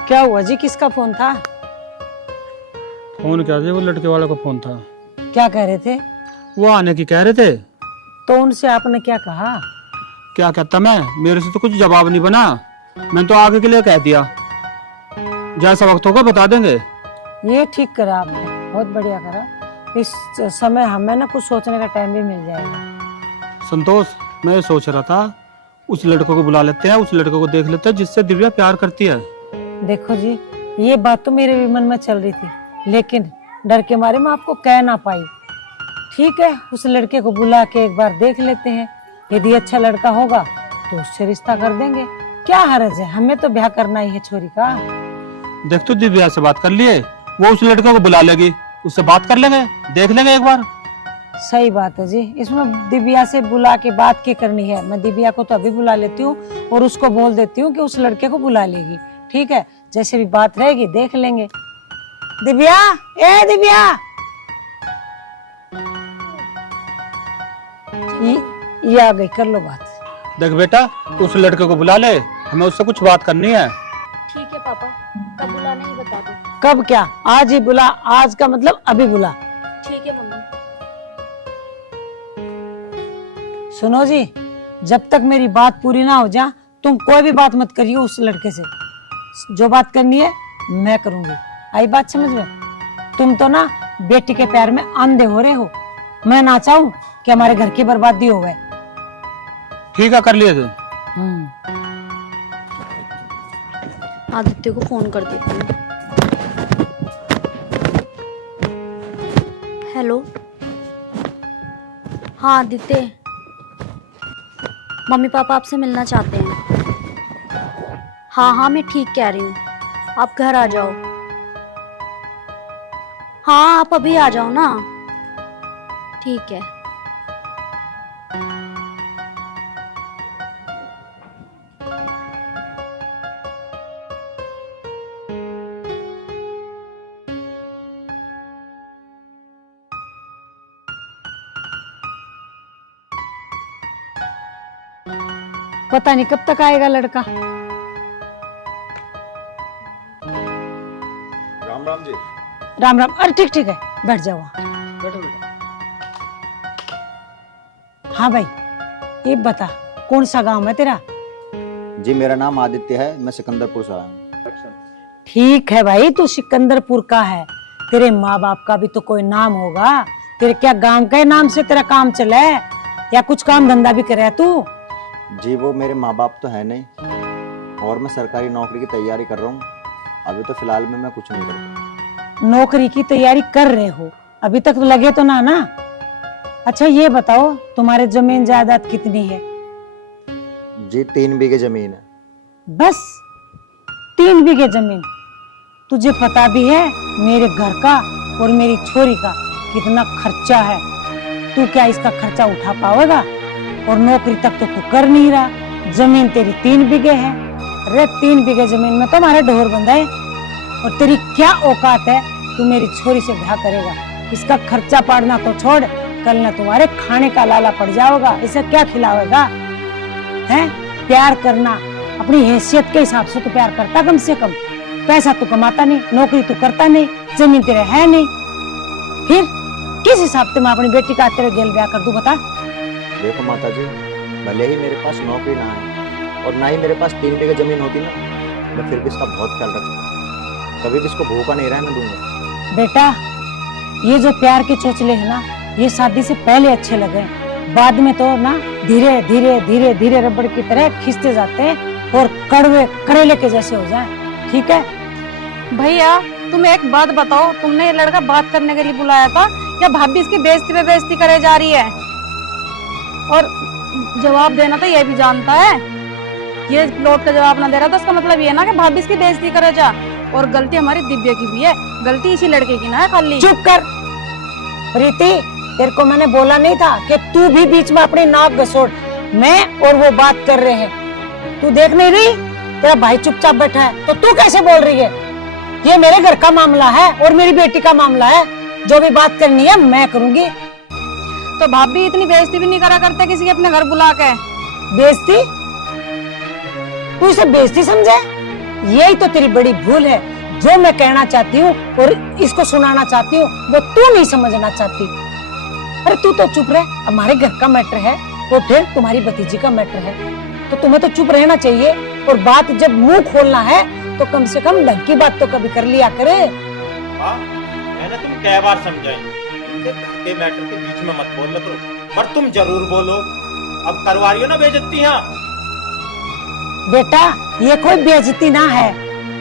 क्या हुआ जी, किसका फोन था? फोन क्या जी, वो लड़के वाले का फोन था। क्या कह रहे थे? वो आने की कह रहे थे। तो उनसे आपने क्या कहा? क्या कहता मैं, मेरे से तो कुछ जवाब नहीं बना। मैंने तो आगे के लिए कह दिया, जैसा वक्त होगा बता देंगे। ये ठीक करा आपने, बहुत बढ़िया करा। इस समय हमें ना कुछ सोचने का टाइम भी मिल जाएगा। संतोष, मैं ये सोच रहा था उस लड़के को बुला लेते हैं, उस लड़के को देख लेते हैं जिससे दिव्या प्यार करती है। देखो जी, ये बात तो मेरे भी मन में चल रही थी, लेकिन डर के मारे मैं आपको कह ना पाई। ठीक है, उस लड़के को बुला के एक बार देख लेते हैं। यदि अच्छा लड़का होगा तो उससे रिश्ता कर देंगे। क्या हर्ज है, हमें तो ब्याह करना ही है छोरी का। देख तो दिव्या से बात कर लिए, वो उस लड़के को बुला लेगी, उससे बात कर लेंगे, देख लेंगे एक बार। सही बात है जी, इसमें दिव्या से बुला के बात की करनी है। मैं दिव्या को तो अभी बुला लेती हूँ और उसको बोल देती हूँ कि उस लड़के को बुला लेगी। ठीक है, जैसे भी बात रहेगी देख लेंगे। दिव्या, ए दिव्या, ये आ गई, कर लो बात। देख बेटा, उस लड़के को बुला ले, हमें उससे कुछ बात करनी है। ठीक है पापा, कब बुलाना ही बता दो। कब क्या, आज ही बुला। आज का मतलब अभी बुला। ठीक है मम्मी। सुनो जी, जब तक मेरी बात पूरी ना हो जा, तुम कोई भी बात मत करियो उस लड़के से। जो बात करनी है मैं करूंगी। आई बात समझ में? तुम तो ना बेटी के प्यार में अंधे हो रहे हो। मैं ना चाहूं कि हमारे घर की बर्बादी हो गए। ठीक है, कर लिए थे। आदित्य को फोन कर देती हूँ। हेलो, हाँ आदित्य, मम्मी पापा आपसे मिलना चाहते हैं। हाँ हाँ, मैं ठीक कह रही हूँ, आप घर आ जाओ। हाँ, आप अभी आ जाओ ना। ठीक है। पता नहीं कब तक आएगा लड़का। राम राम जी। राम राम। अरे ठीक ठीक है, बैठ जाओ। बैठो बेटा। हाँ भाई, ये बता, कौन सा गांव है तेरा? जी, मेरा नाम आदित्य है, मैं सिकंदरपुर से आया हूँ। ठीक है भाई, तू सिकंदरपुर का है। तेरे माँ बाप का भी तो कोई नाम होगा। तेरे क्या गांव के नाम से तेरा काम चला है, या कुछ काम धंधा भी करे तू? जी, वो मेरे माँ बाप तो है नहीं, और मैं सरकारी नौकरी की तैयारी कर रहा हूँ। अभी तो फिलहाल में मैं कुछ नहीं करता। नौकरी की तैयारी कर रहे हो, अभी तक तो लगे तो ना। अच्छा ये बताओ, तुम्हारे जमीन जायदाद कितनी है? जी, 3 बीघे जमीन है। बस 3 बीघे जमीन? तुझे पता भी है मेरे घर का और मेरी छोरी का कितना खर्चा है? तू क्या इसका खर्चा उठा पाएगा? और नौकरी तक तो तू कर नहीं रहा। जमीन तेरी 3 बीघे है। अरे 3 बीघे जमीन में तो हमारे ढोर बंधा है। और तेरी क्या औकात है, तू मेरी छोरी से ब्याह करेगा? इसका खर्चा पाड़ना तो छोड़, कल ना तुम्हारे खाने का लाला पड़ जाओगा। इसे क्या खिलावेगा? हैं? प्यार करना अपनी हैसियत के हिसाब से तो प्यार करता कम से कम। पैसा तो कमाता नहीं, नौकरी तो करता नहीं, जमीन तेरे है नहीं, फिर किस हिसाब से मैं अपनी बेटी का तेरे गेल ब्याह कर दूं? बता। देखो माता जी, भले ही मेरे पास नौकरी ना है और ना ही मेरे पास 3 बीघे जमीन होती ना, मैं फिर भी इसका बहुत ख्याल रखता। कभी भी इसको भूखा नहीं रहने दूंगा। बेटा, ये जो प्यार के चोचले हैं ना, ये शादी से पहले अच्छे लगे, बाद में तो ना धीरे धीरे धीरे धीरे रबड़ की तरह खींचते जाते हैं और कड़वे करेले के जैसे हो जाए। ठीक है भैया, तुम एक बात बताओ, तुमने ये लड़का बात करने के लिए बुलाया था या भाभी इसकी बेइज्जती पे बेइज्जती करे जा रही है? और जवाब देना तो ये भी जानता है, ये लौट का जवाब ना दे रहा तो उसका मतलब ये ना कि भाभी इसकी बेइज्जती करे जा। और गलती हमारी दिव्या की भी है, गलती इसी लड़के की ना है खाली। चुप कर। प्रीति, तेरे को मैंने बोला नहीं था कि तू भी बीच में अपनी नाक घसोड़। मैं और वो बात कर रहे हैं, तू देख नहीं रही? तेरा भाई चुपचाप बैठा है तो तू कैसे बोल रही है? ये मेरे घर का मामला है और मेरी बेटी का मामला है। जो भी बात करनी है मैं करूंगी। तो भाभी इतनी बेइज्जती भी नहीं करा करते किसी के अपने घर बुला के। बेइज्जती? तू इसे बेइज्जती समझे? यही तो तेरी बड़ी भूल है। जो मैं कहना चाहती हूँ और इसको सुनाना चाहती हूँ वो तू नहीं समझना चाहती। अरे तू तो चुप रह, हमारे घर का मैटर है तो फिर तुम्हारी भतीजी का मैटर है, तो तुम्हें तो चुप रहना चाहिए। और बात जब मुंह खोलना है तो कम से कम ढंग की बात तो कभी कर लिया करे। हाँ, मैंने तुम कई बार समझाई, इनके घर के मैटर के बीच में मत बोल करो, पर तुम जरूर बोलो। अब करवा रही हो ना बेइज्जती यहाँ। बेटा ये कोई बेइज्जती ना है,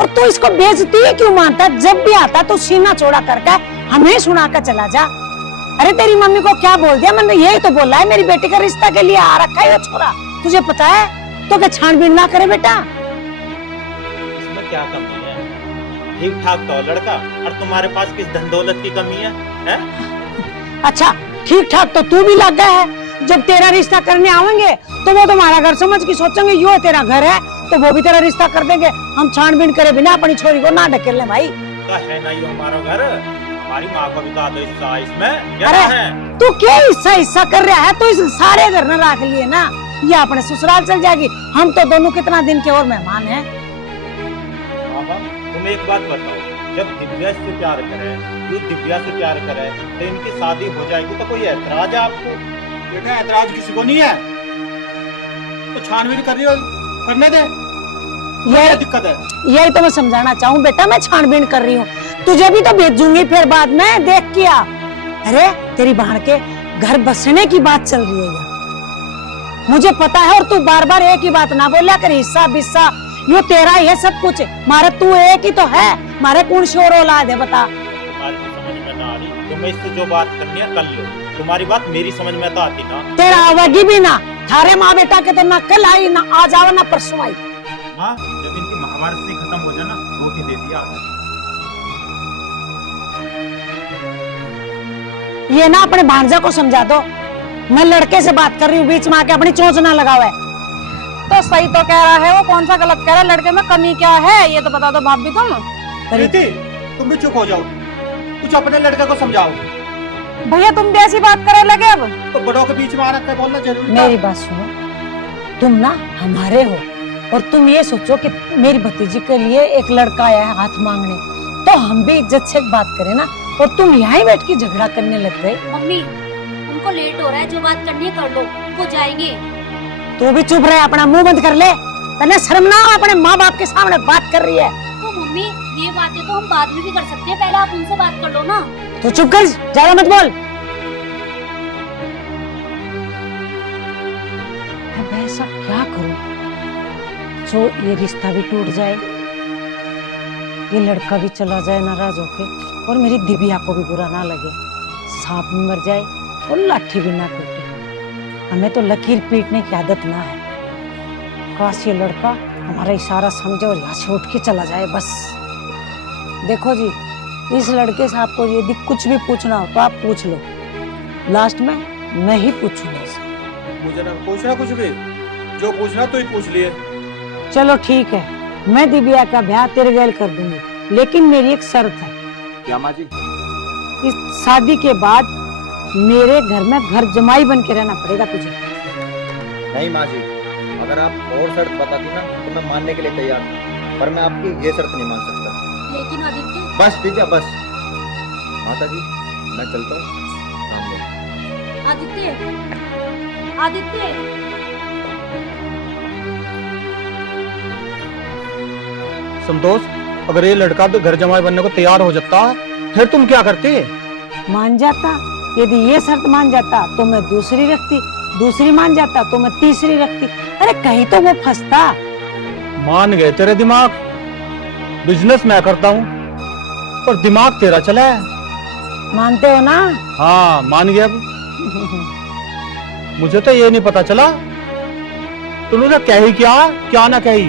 और तू इसको बेइज्जती ही क्यों मानता है? जब भी आता तो सीना चौड़ा करके हमें सुना कर चला जा। अरे तेरी मम्मी को क्या बोल दिया? मैंने यही तो बोला है मेरी बेटी का रिश्ता के लिए आ रखा है ये छोरा, तुझे पता है? तो क्या छानबीन ना करे बेटा? इसमें क्या कमी है? ठीक ठाक तो लड़का, और तुम्हारे पास किस धन दौलत की कमी है? अच्छा ठीक ठाक तो तू भी लग गया है। जब तेरा रिश्ता करने आवेंगे तो वो तुम्हारा घर समझ के सोचेंगे यो तेरा घर है, तो वो भी तेरा रिश्ता कर देंगे। हम छानबीन करे बिना अपनी छोरी को ना ढकेल ले भाई। तो है ना ये हमारा घर, हमारी माँ को भी तो आधा हिस्सा है इसमें। क्या अरे है? तू क्या हिस्सा हिस्सा कर रहा है? तो इस सारे घर में रख लिए ना, ये अपने ससुराल चल जाएगी। हम तो दोनों कितना दिन के और मेहमान हैं। तुम एक बात बताओ, जब दिव्या से प्यार करे, तू दिव्या से प्यार करे, तो इनकी शादी हो जाएगी तो कोई ऐतराज है आपको? बेटा ऐतराज किसी को नहीं है, तो छानबीन कर रही हो, करने दे। ये दिक्कत है? यही तो मैं समझाना चाहूँ बेटा, मैं छानबीन कर रही हूँ। तुझे भी तो भेजूंगी फिर बाद में, देख किया। अरे तेरी बहन के घर बसने की बात चल रही है यहाँ, मुझे पता है। और तू बार बार एक ही बात ना बोलिया कर, हिस्सा बिस्सा यो तेरा ही है सब कुछ। मारे तू एक ही तो है, मारे कौन सी और औलाद है बता? तुम्हारी तो समझ में ना आ रही, तुम्हें इससे जो बात करनी है कर लो। तुम्हारी बात मेरी समझ में तो आती ना। तेरा आवेगी भी ना, थारे माँ बेटा के तो ना कल आई ना आज आवा ना परसों आई। हाँ, जब इनकी महाभारत से खत्म हो जाए ना, रोटी दे दिया। ये ना अपने भांजा को समझा दो, मैं लड़के से बात कर रही हूँ, बीच में आके अपनी चोंच ना लगाओ। है तो सही तो कह रहा है वो, कौन सा गलत कह रहा है? लड़के में कमी क्या है ये तो बता दो भाभी तुम। प्रीति तुम भी चुप हो जाओ, कुछ अपने लड़के को समझाओ। भैया तुम भी ऐसी बात करे लगे अब? तो बड़ों के बीच में आ रखा है, बोलना जरूरी था। मेरी बात सुनो, तुम ना हमारे हो, और तुम ये सोचो कि मेरी भतीजी के लिए एक लड़का आया है हाथ मांगने, तो हम भी इज्जत से बात करें ना। और तुम यहाँ बैठ के झगड़ा करने लग गए। मम्मी उनको लेट हो रहा है, जो बात करनी है कर लो, वो जाएंगे। तू भी चुप रहे, अपना मुंह बंद कर ले। तने शर्म ना हो? अपने माँ बाप के सामने बात कर रही है। तो मम्मी ये बातें तो हम बाद में भी कर सकते हैं, पहले आप उनसे बात कर लो ना। तो चुप कर, ज्यादा मत बोल। मैं ऐसा क्या करूं जो ये रिश्ता भी टूट जाए, ये लड़का भी चला जाए नाराज होके, और मेरी दिव्या को भी बुरा ना लगे, सांप भी मर जाए और लाठी भी ना टूटे। हमें तो लकीर पीटने की आदत ना है। काश ये लड़का हमारा इशारा समझे और यहाँ से उठ के चला जाए बस। देखो जी, इस लड़के से आपको यदि कुछ भी पूछना हो तो आप पूछ लो, लास्ट में मैं ही पूछूंगा इसे। मुझे ना पूछना कुछ भी, जो पूछना तो ही पूछ लिए। चलो ठीक है, मैं दिव्या का ब्याह तेरे गैल कर दूंगी, लेकिन मेरी एक शर्त है। क्या माँ जी? इस शादी के बाद मेरे घर में घर जमाई बन के रहना पड़ेगा तुझे। नहीं माँ जी, अगर आप और शर्त बताती ना तो मैं मानने के लिए तैयार हूँ, पर मैं आपकी ये शर्त नहीं मान सकता। लेकिन आदित्य। बस ठीक है, बस माता जी मैं चलता हूँ, काम लो। आदित्य, आदित्य। संतोष, अगर ये लड़का तो घर जमाई बनने को तैयार हो जाता फिर तुम क्या करते? मान जाता, यदि ये शर्त मान जाता तो मैं दूसरी रखती, दूसरी मान जाता तो मैं तीसरी रखती। अरे कहीं तो वो फंसता। मान गए तेरे दिमाग, बिजनेस मैं करता हूँ पर दिमाग तेरा चला है। मानते हो ना? हाँ मान गया। अब मुझे तो ये नहीं पता चला तूने कही क्या ना कही।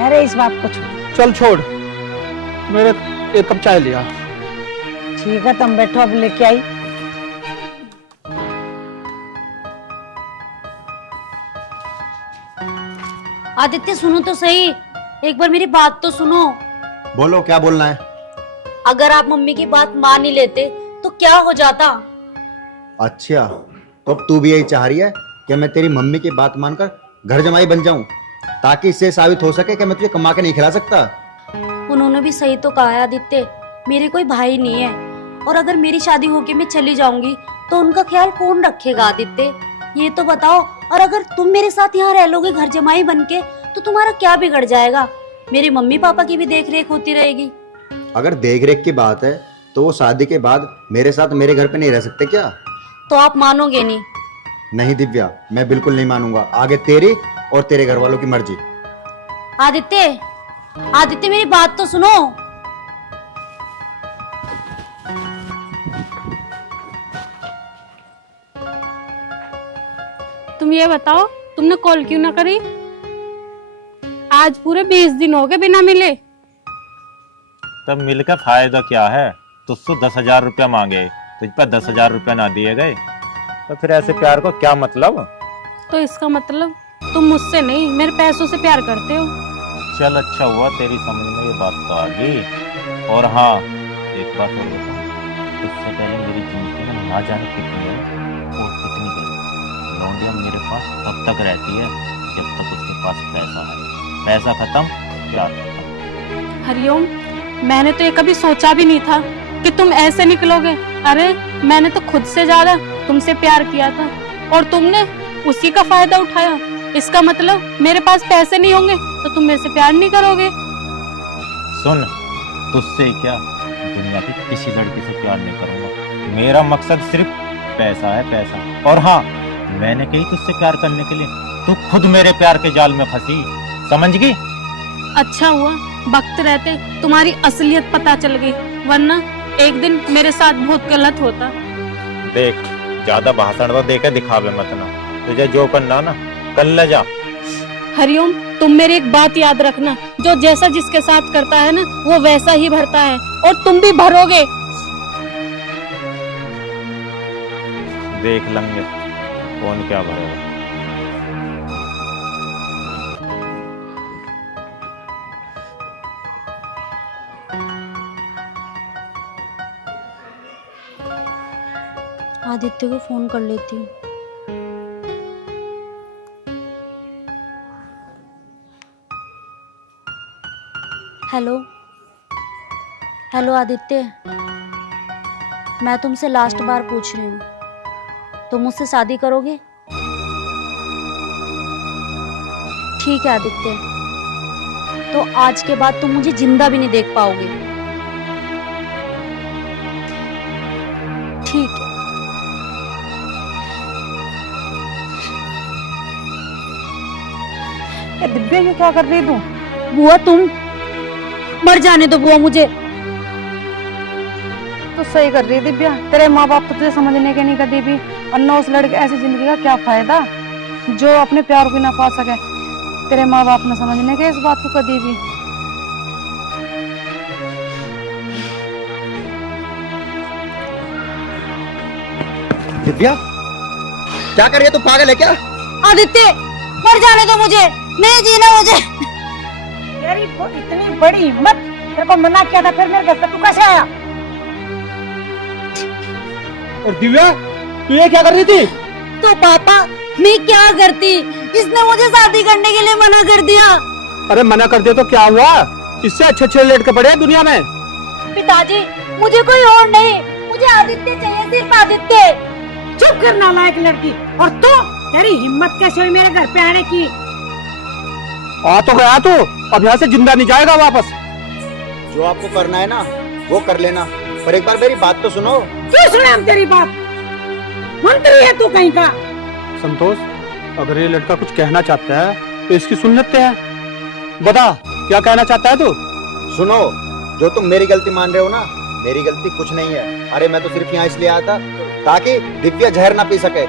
अरे इस बात को छोड़। चल छोड़, मेरे एक कप चाय लिया। ठीक है तुम बैठो, अब लेके आई। आदित्य सुनो तो सही, एक बार मेरी बात तो सुनो। बोलो क्या बोलना है। अगर आप मम्मी की बात मान ही लेते तो क्या हो जाता? अच्छा, तो अब तू भी यही चाह रही है कि मैं तेरी मम्मी की बात मानकर घर जमाई बन जाऊं, ताकि इससे साबित हो सके कि मैं तुझे कमा के नहीं खिला सकता। उन्होंने भी सही तो कहा है आदित्य, मेरे कोई भाई नहीं है, और अगर मेरी शादी होके मैं चली जाऊंगी तो उनका ख्याल कौन रखेगा आदित्य, ये तो बताओ। और अगर तुम मेरे साथ यहाँ रह लोगे घर जमाई बनके तो तुम्हारा क्या बिगड़ जाएगा? मेरे मम्मी पापा की भी देख रेख होती रहेगी। अगर देख रेख की बात है तो वो शादी के बाद मेरे साथ मेरे घर पे नहीं रह सकते क्या? तो आप मानोगे नहीं? नहीं दिव्या, मैं बिल्कुल नहीं मानूंगा। आगे तेरी और तेरे घर वालों की मर्जी। आदित्य, आदित्य मेरी बात तो सुनो। तुम ये बताओ, तुमने कॉल क्यों ना करी? आज पूरे 20 दिन हो गए बिना मिले। तब मिलकर फायदा क्या है? तुझसे 10,000 रुपया मांगे, तुझ पर 10,000 रुपया ना दिए गए, तो फिर ऐसे प्यार को क्या मतलब? तो इसका मतलब तुम मुझसे नहीं मेरे पैसों से प्यार करते हो। चल अच्छा हुआ तेरी समझ में ये बात तो आ गई। और हाँ, एक बात और बताऊं, इससे पहले मेरी जिंदगी में ना जाने कितनी है और कितनी गई लौंडिया मेरे पास तब तक रहती है जब तक उसके पास पैसा है। पैसा खत्म, प्यार खत्म। हरिओम, मैंने तो ये कभी सोचा भी नहीं था कि तुम ऐसे निकलोगे। अरे मैंने तो खुद से ज्यादा तुमसे प्यार किया था और तुमने उसी का फायदा उठाया। इसका मतलब मेरे पास पैसे नहीं होंगे तो तुम मेरे से प्यार नहीं करोगे। सुन, तुझसे क्या, दुनिया की किसी लड़की से प्यार नहीं करूंगा। मेरा मकसद सिर्फ पैसा है, पैसा। और हाँ, मैंने कही तुझसे प्यार करने के लिए, तू खुद मेरे प्यार के जाल में फंसी, समझ गई? अच्छा हुआ वक्त रहते तुम्हारी असलियत पता चल गई, वरना एक दिन मेरे साथ बहुत गलत होता। देख, ज्यादा भाषण तो देके दिखावे मत ना, तुझे जो करना ना कर ले जा। हरिओम, तुम मेरी एक बात याद रखना, जो जैसा जिसके साथ करता है ना वो वैसा ही भरता है, और तुम भी भरोगे। देख लेंगे कौन क्या भरेगा। आदित्य को फोन कर लेती हूँ। हेलो, हेलो आदित्य, मैं तुमसे लास्ट बार पूछ रही हूँ, तुम मुझसे शादी करोगे? ठीक है आदित्य, तो आज के बाद तुम मुझे जिंदा भी नहीं देख पाओगे। ठीक है। दिव्या ये क्या कर रही तू? बुआ तुम मर जाने दो बुआ मुझे। तो सही कर रही है दिव्या, तेरे माँ बाप तो तुझे समझने के नहीं कभी भी, और ना उस लड़के ऐसी जिंदगी का क्या फायदा जो अपने प्यार को ना पा सके। तेरे माँ बाप ने समझने के इस बात को कभी भी। दिव्या क्या कर रही है तू? पागल है क्या? आदित्य मर जाने दो मुझे, नहीं जीना मुझे। तेरी इतनी बड़ी हिम्मत, तेरे को मना किया था फिर मेरे घर पे तू कैसे आया? और दिव्या, तू ये क्या कर रही थी? तो पापा मैं क्या करती, इसने मुझे शादी करने के लिए मना कर दिया। अरे मना कर दिया तो क्या हुआ? इससे अच्छे लेट के पड़े हैं दुनिया में। पिताजी मुझे कोई और नहीं, मुझे आदित्य चाहिए, सिर्फ आदित्य। चुप कर नालायक लड़की। और तू, तेरी हिम्मत कैसे हुई मेरे घर पे आने की? आ तो गया तू, अब यहाँ से जिंदा नहीं जाएगा वापस। जो आपको करना है ना वो कर लेना, पर एक बार मेरी बात तो सुनो। क्यों सुने हम तेरी बात? मंत्री है तू कहीं का। संतोष, अगर ये लड़का कुछ कहना चाहता है तो इसकी सुन लेते हैं। बता क्या कहना चाहता है तू? सुनो, जो तुम मेरी गलती मान रहे हो ना, मेरी गलती कुछ नहीं है। अरे मैं तो सिर्फ यहाँ इसलिए आया था ताकि दिव्या जहर ना पी सके,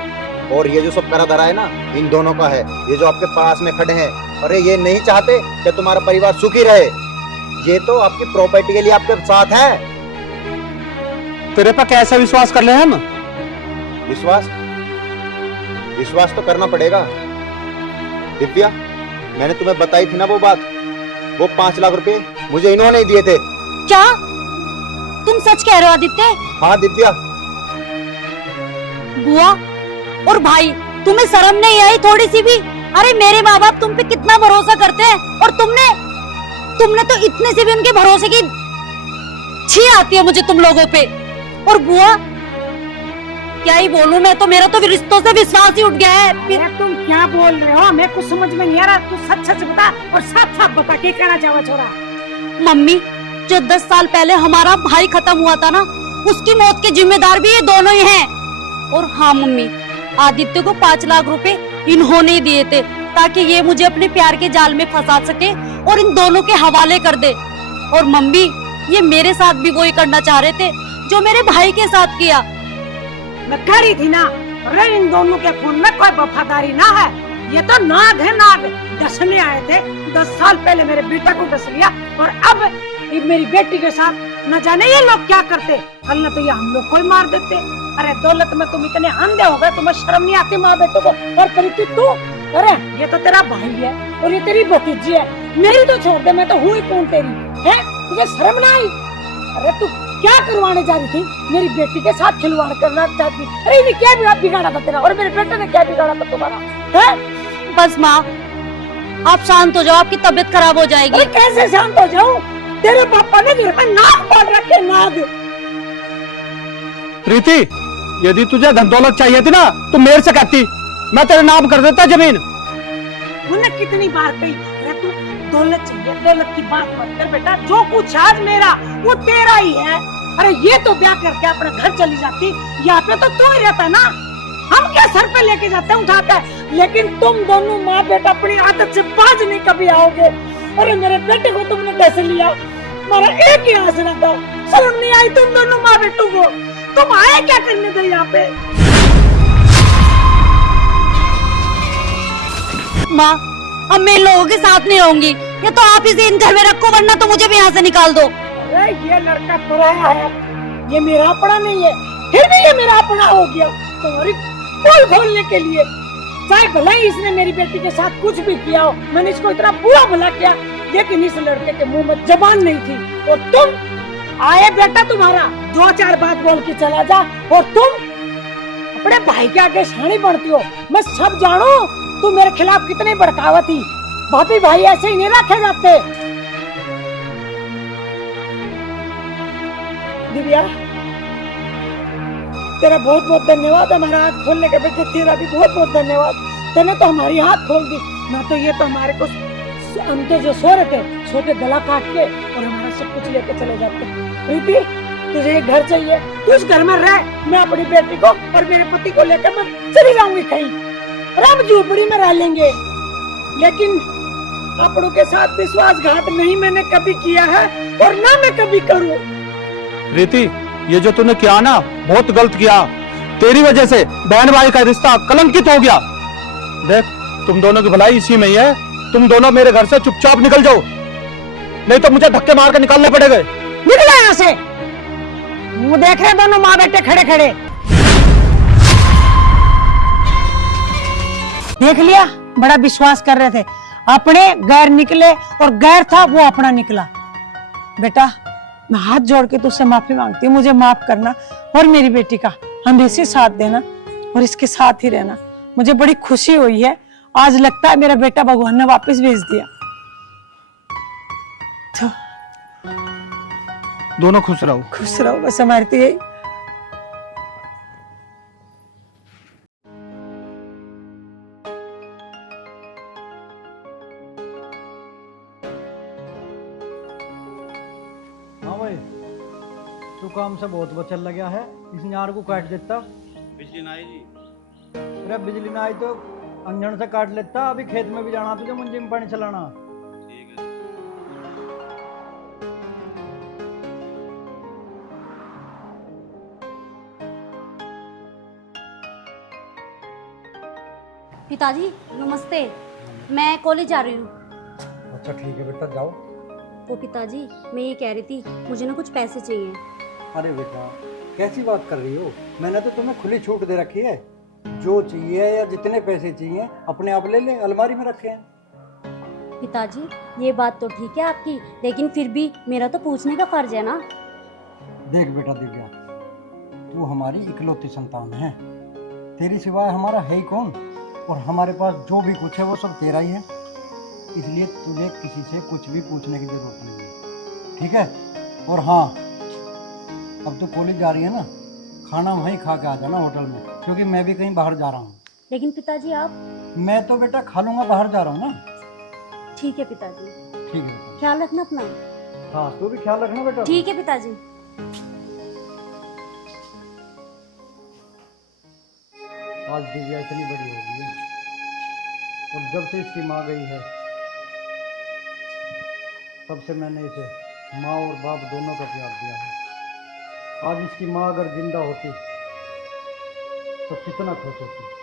और ये जो सब करा धरा है ना इन दोनों का है। ये जो आपके पास में खड़े हैं, अरे ये नहीं चाहते कि तुम्हारा परिवार सुखी रहे, ये तो आपकी प्रॉपर्टी के लिए आपके साथ है। तेरे पर कैसा विश्वास कर ले हम? विश्वास, विश्वास तो करना पड़ेगा। दिव्या, मैंने तुम्हें बताई थी ना वो बात, वो 5 लाख रुपए मुझे इन्होंने ही दिए थे। क्या तुम सच कह रहे हो आदित्य? हाँ दिव्या। बुआ और भाई, तुम्हें शर्म नहीं आई थोड़ी सी भी? अरे मेरे माँ बाप तुम पे कितना भरोसा करते हैं, और तुमने तो इतने से भी उनके भरोसे की छी आती है मुझे तुम लोगों पे। और बुआ क्या ही बोलूं मैं, तो मेरा तो रिश्तों से विश्वास ही उठ गया है। अरे तुम क्या बोल रहे हो? मैं कुछ समझ में नहीं आ रहा। तू सच सच बता और साफ साफ बता, क्या कहना चाहो छोरा? मम्मी, जो 10 साल पहले हमारा भाई खत्म हुआ था ना, उसकी मौत के जिम्मेदार भी ये दोनों ही हैं। और हाँ मम्मी, आदित्य को 5 लाख रुपए इन्होंने ही दिए थे, ताकि ये मुझे अपने प्यार के जाल में फंसा सके और इन दोनों के हवाले कर दे। और मम्मी, ये मेरे साथ भी वही करना चाह रहे थे जो मेरे भाई के साथ किया। मैं कह रही थी ना, अरे इन दोनों के खून में कोई वफादारी ना है। ये तो नाग है, नाग डसने आए थे। 10 साल पहले मेरे बेटा को डस लिया, और अब ये मेरी बेटी के साथ न जाने ये लोग क्या करते। कल न तो ये हम लोग को ही मार देते। अरे दौलत में तुम इतने अंधे हो गए, तुम्हें शर्म नहीं आती माँ बेटों को? और प्रीति तू, अरे ये तो तेरा भाई है और ये तेरी भतीजी है, मेरी तो छोड़ दे, मैं तो हूँ ही कौन तेरी है? तुझे शर्म ना आई? अरे तू क्या करवाने जा रही थी? मेरी बेटी के साथ खिलवाड़ करना चाहती? अरे इन्हें क्या बिगाड़ा था तेरा, और मेरे बेटे ने क्या बिगाड़ा था तुम्हारा? है? बस माँ, आप शांत हो जाओ, आपकी तबीयत खराब हो जाएगी। अरे कैसे शांत हो जाऊं? तेरे पापा ने घर में नाग पाल रखे, नाग। प्रीति, यदि तुझे धन दौलत चाहिए थी ना, तो मेरे से कहती, मैं तेरे नाम कर देता जमीन। उन्हें कितनी बार कही, अरे तू दौलत चाहिए, दौलत की बात मत कर बेटा। जो कुछ आज मेरा वो तेरा ही है। अरे ये तो ब्याह करके अपने घर चली जाती, यहाँ पे तो तू ही रहता ना। हम क्या सर पे लेके जाते हैं, उठाते हैं, लेकिन तुम दोनों माँ बेटा अपनी आदत से बाज नहीं कभी आओगे। अरे मेरे बेटे को तुमने कैसे लिया? मेरा एक ही आसरा था, शर्म नहीं आई तुम दोनों माँ बेटों को? तुम आए क्या करने थे यहाँ पे? माँ, अब मैं इन लोगों के साथ नहीं रहूंगी, या तो आप इसे इन घर में रखो, वरना तो मुझे भी यहाँ से निकाल दो। अरे ये लड़का पराया है, ये मेरा अपना नहीं है, फिर भी ये मेरा अपना हो गया तुम्हारी पोल खोलने के लिए। चाहे भला ही इसने मेरी बेटी के साथ कुछ भी किया हो, मैंने इसको इतना बुरा भला किया, लेकिन इस लड़के के मुंह में जबान नहीं थी। और तुम आए बेटा, तुम्हारा 2-4 बात बोल के चला जा, और तुम अपने भाई के आगे शानी बनती हो। मैं सब जानू तू मेरे खिलाफ कितनी भड़कावा थी। भाभी भाई ऐसे ही नहीं रखे जाते। दिव्या, तेरा बहुत बहुत धन्यवाद हमारा हाथ खोलने के। बेटे तेरा भी बहुत बहुत धन्यवाद, तूने तो हमारी हाथ खोल दी। ना तो ये तो हमारे को, हम तो जो सो रहे थे, सो के गला काट के और हमारा सब कुछ लेके चले जाते। प्रीति, तुझे एक घर चाहिए, तू उस घर में रह। मैं अपनी बेटी को और मेरे पति को लेकर मैं चली जाऊंगी कहीं, और हम झोपड़ी में रह लेंगे। लेकिन अपनों के साथ विश्वासघात नहीं मैंने कभी किया है, और ना मैं कभी करूं। प्रीति, ये जो तूने किया ना, बहुत गलत किया। तेरी वजह से बहन भाई का रिश्ता कलंकित हो गया। देख, तुम दोनों की भलाई इसी में ही है। तुम दोनों मेरे घर से चुपचाप निकल जाओ, नहीं तो मुझे धक्के मार के निकालने पड़ेंगे। निकल यहाँ से। मुंह देख रहे दोनों माँ बेटे खड़े खड़े। देख लिया, बड़ा विश्वास कर रहे थे, अपने गैर निकले, और गैर था वो अपना निकला। बेटा, मैं हाथ जोड़ के तुझसे माफी मांगती हूँ, मुझे माफ करना, और मेरी बेटी का हमेशा साथ देना, और इसके साथ ही रहना। मुझे बड़ी खुशी हुई है, आज लगता है मेरा बेटा भगवान ने वापस भेज दिया। तो दोनों खुश रहो। खुश रहो, बस हमारी तो यही। हाँ भाई, तू काम से बहुत बचल लगा है, इस नार को काट देता। बिजली ना आई जी। अरे बिजली ना आई तो अंजन से काट लेता। अभी खेत में भी जाना तुझे, मुंजी में पानी चलाना। ठीक है। पिताजी नमस्ते, मैं कॉलेज जा रही हूँ। अच्छा ठीक है बेटा, जाओ। वो पिताजी, मैं ये कह रही थी, मुझे ना कुछ पैसे चाहिए। अरे बेटा, कैसी बात कर रही हो? मैंने तो तुम्हें खुली छूट दे रखी है। जो चाहिए या जितने पैसे चाहिए अपने आप ले ले, अलमारी में रखे हैं। पिताजी ये बात तो ठीक है आपकी, लेकिन फिर भी मेरा तो पूछने का फर्ज है ना। देख बेटा दिव्या, तू हमारी इकलौती संतान है, तेरी सिवाय हमारा है ही कौन, और हमारे पास जो भी कुछ है वो सब तेरा ही है, इसलिए तुझे किसी से कुछ भी पूछने की जरूरत नहीं है, ठीक है। और हाँ, अब तो कॉलेज जा रही है ना, खाना वहीं खा के आ जाना होटल में, क्योंकि मैं भी कहीं बाहर जा रहा हूँ। लेकिन पिताजी आप। मैं तो बेटा खा लूंगा, बाहर जा रहा हूँ ना। ठीक है पिताजी। ठीक है बेटा। ख्याल रखना अपना। हाँ तू भी ख्याल रखना बेटा। ठीक है पिताजी। आज दिव्या इतनी बड़ी हो गई है, और जब से इसकी माँ गई है तब से मैंने इसे माँ और बाप दोनों का प्यार दिया है। आज इसकी माँ अगर जिंदा होती तो कितना खुश होती।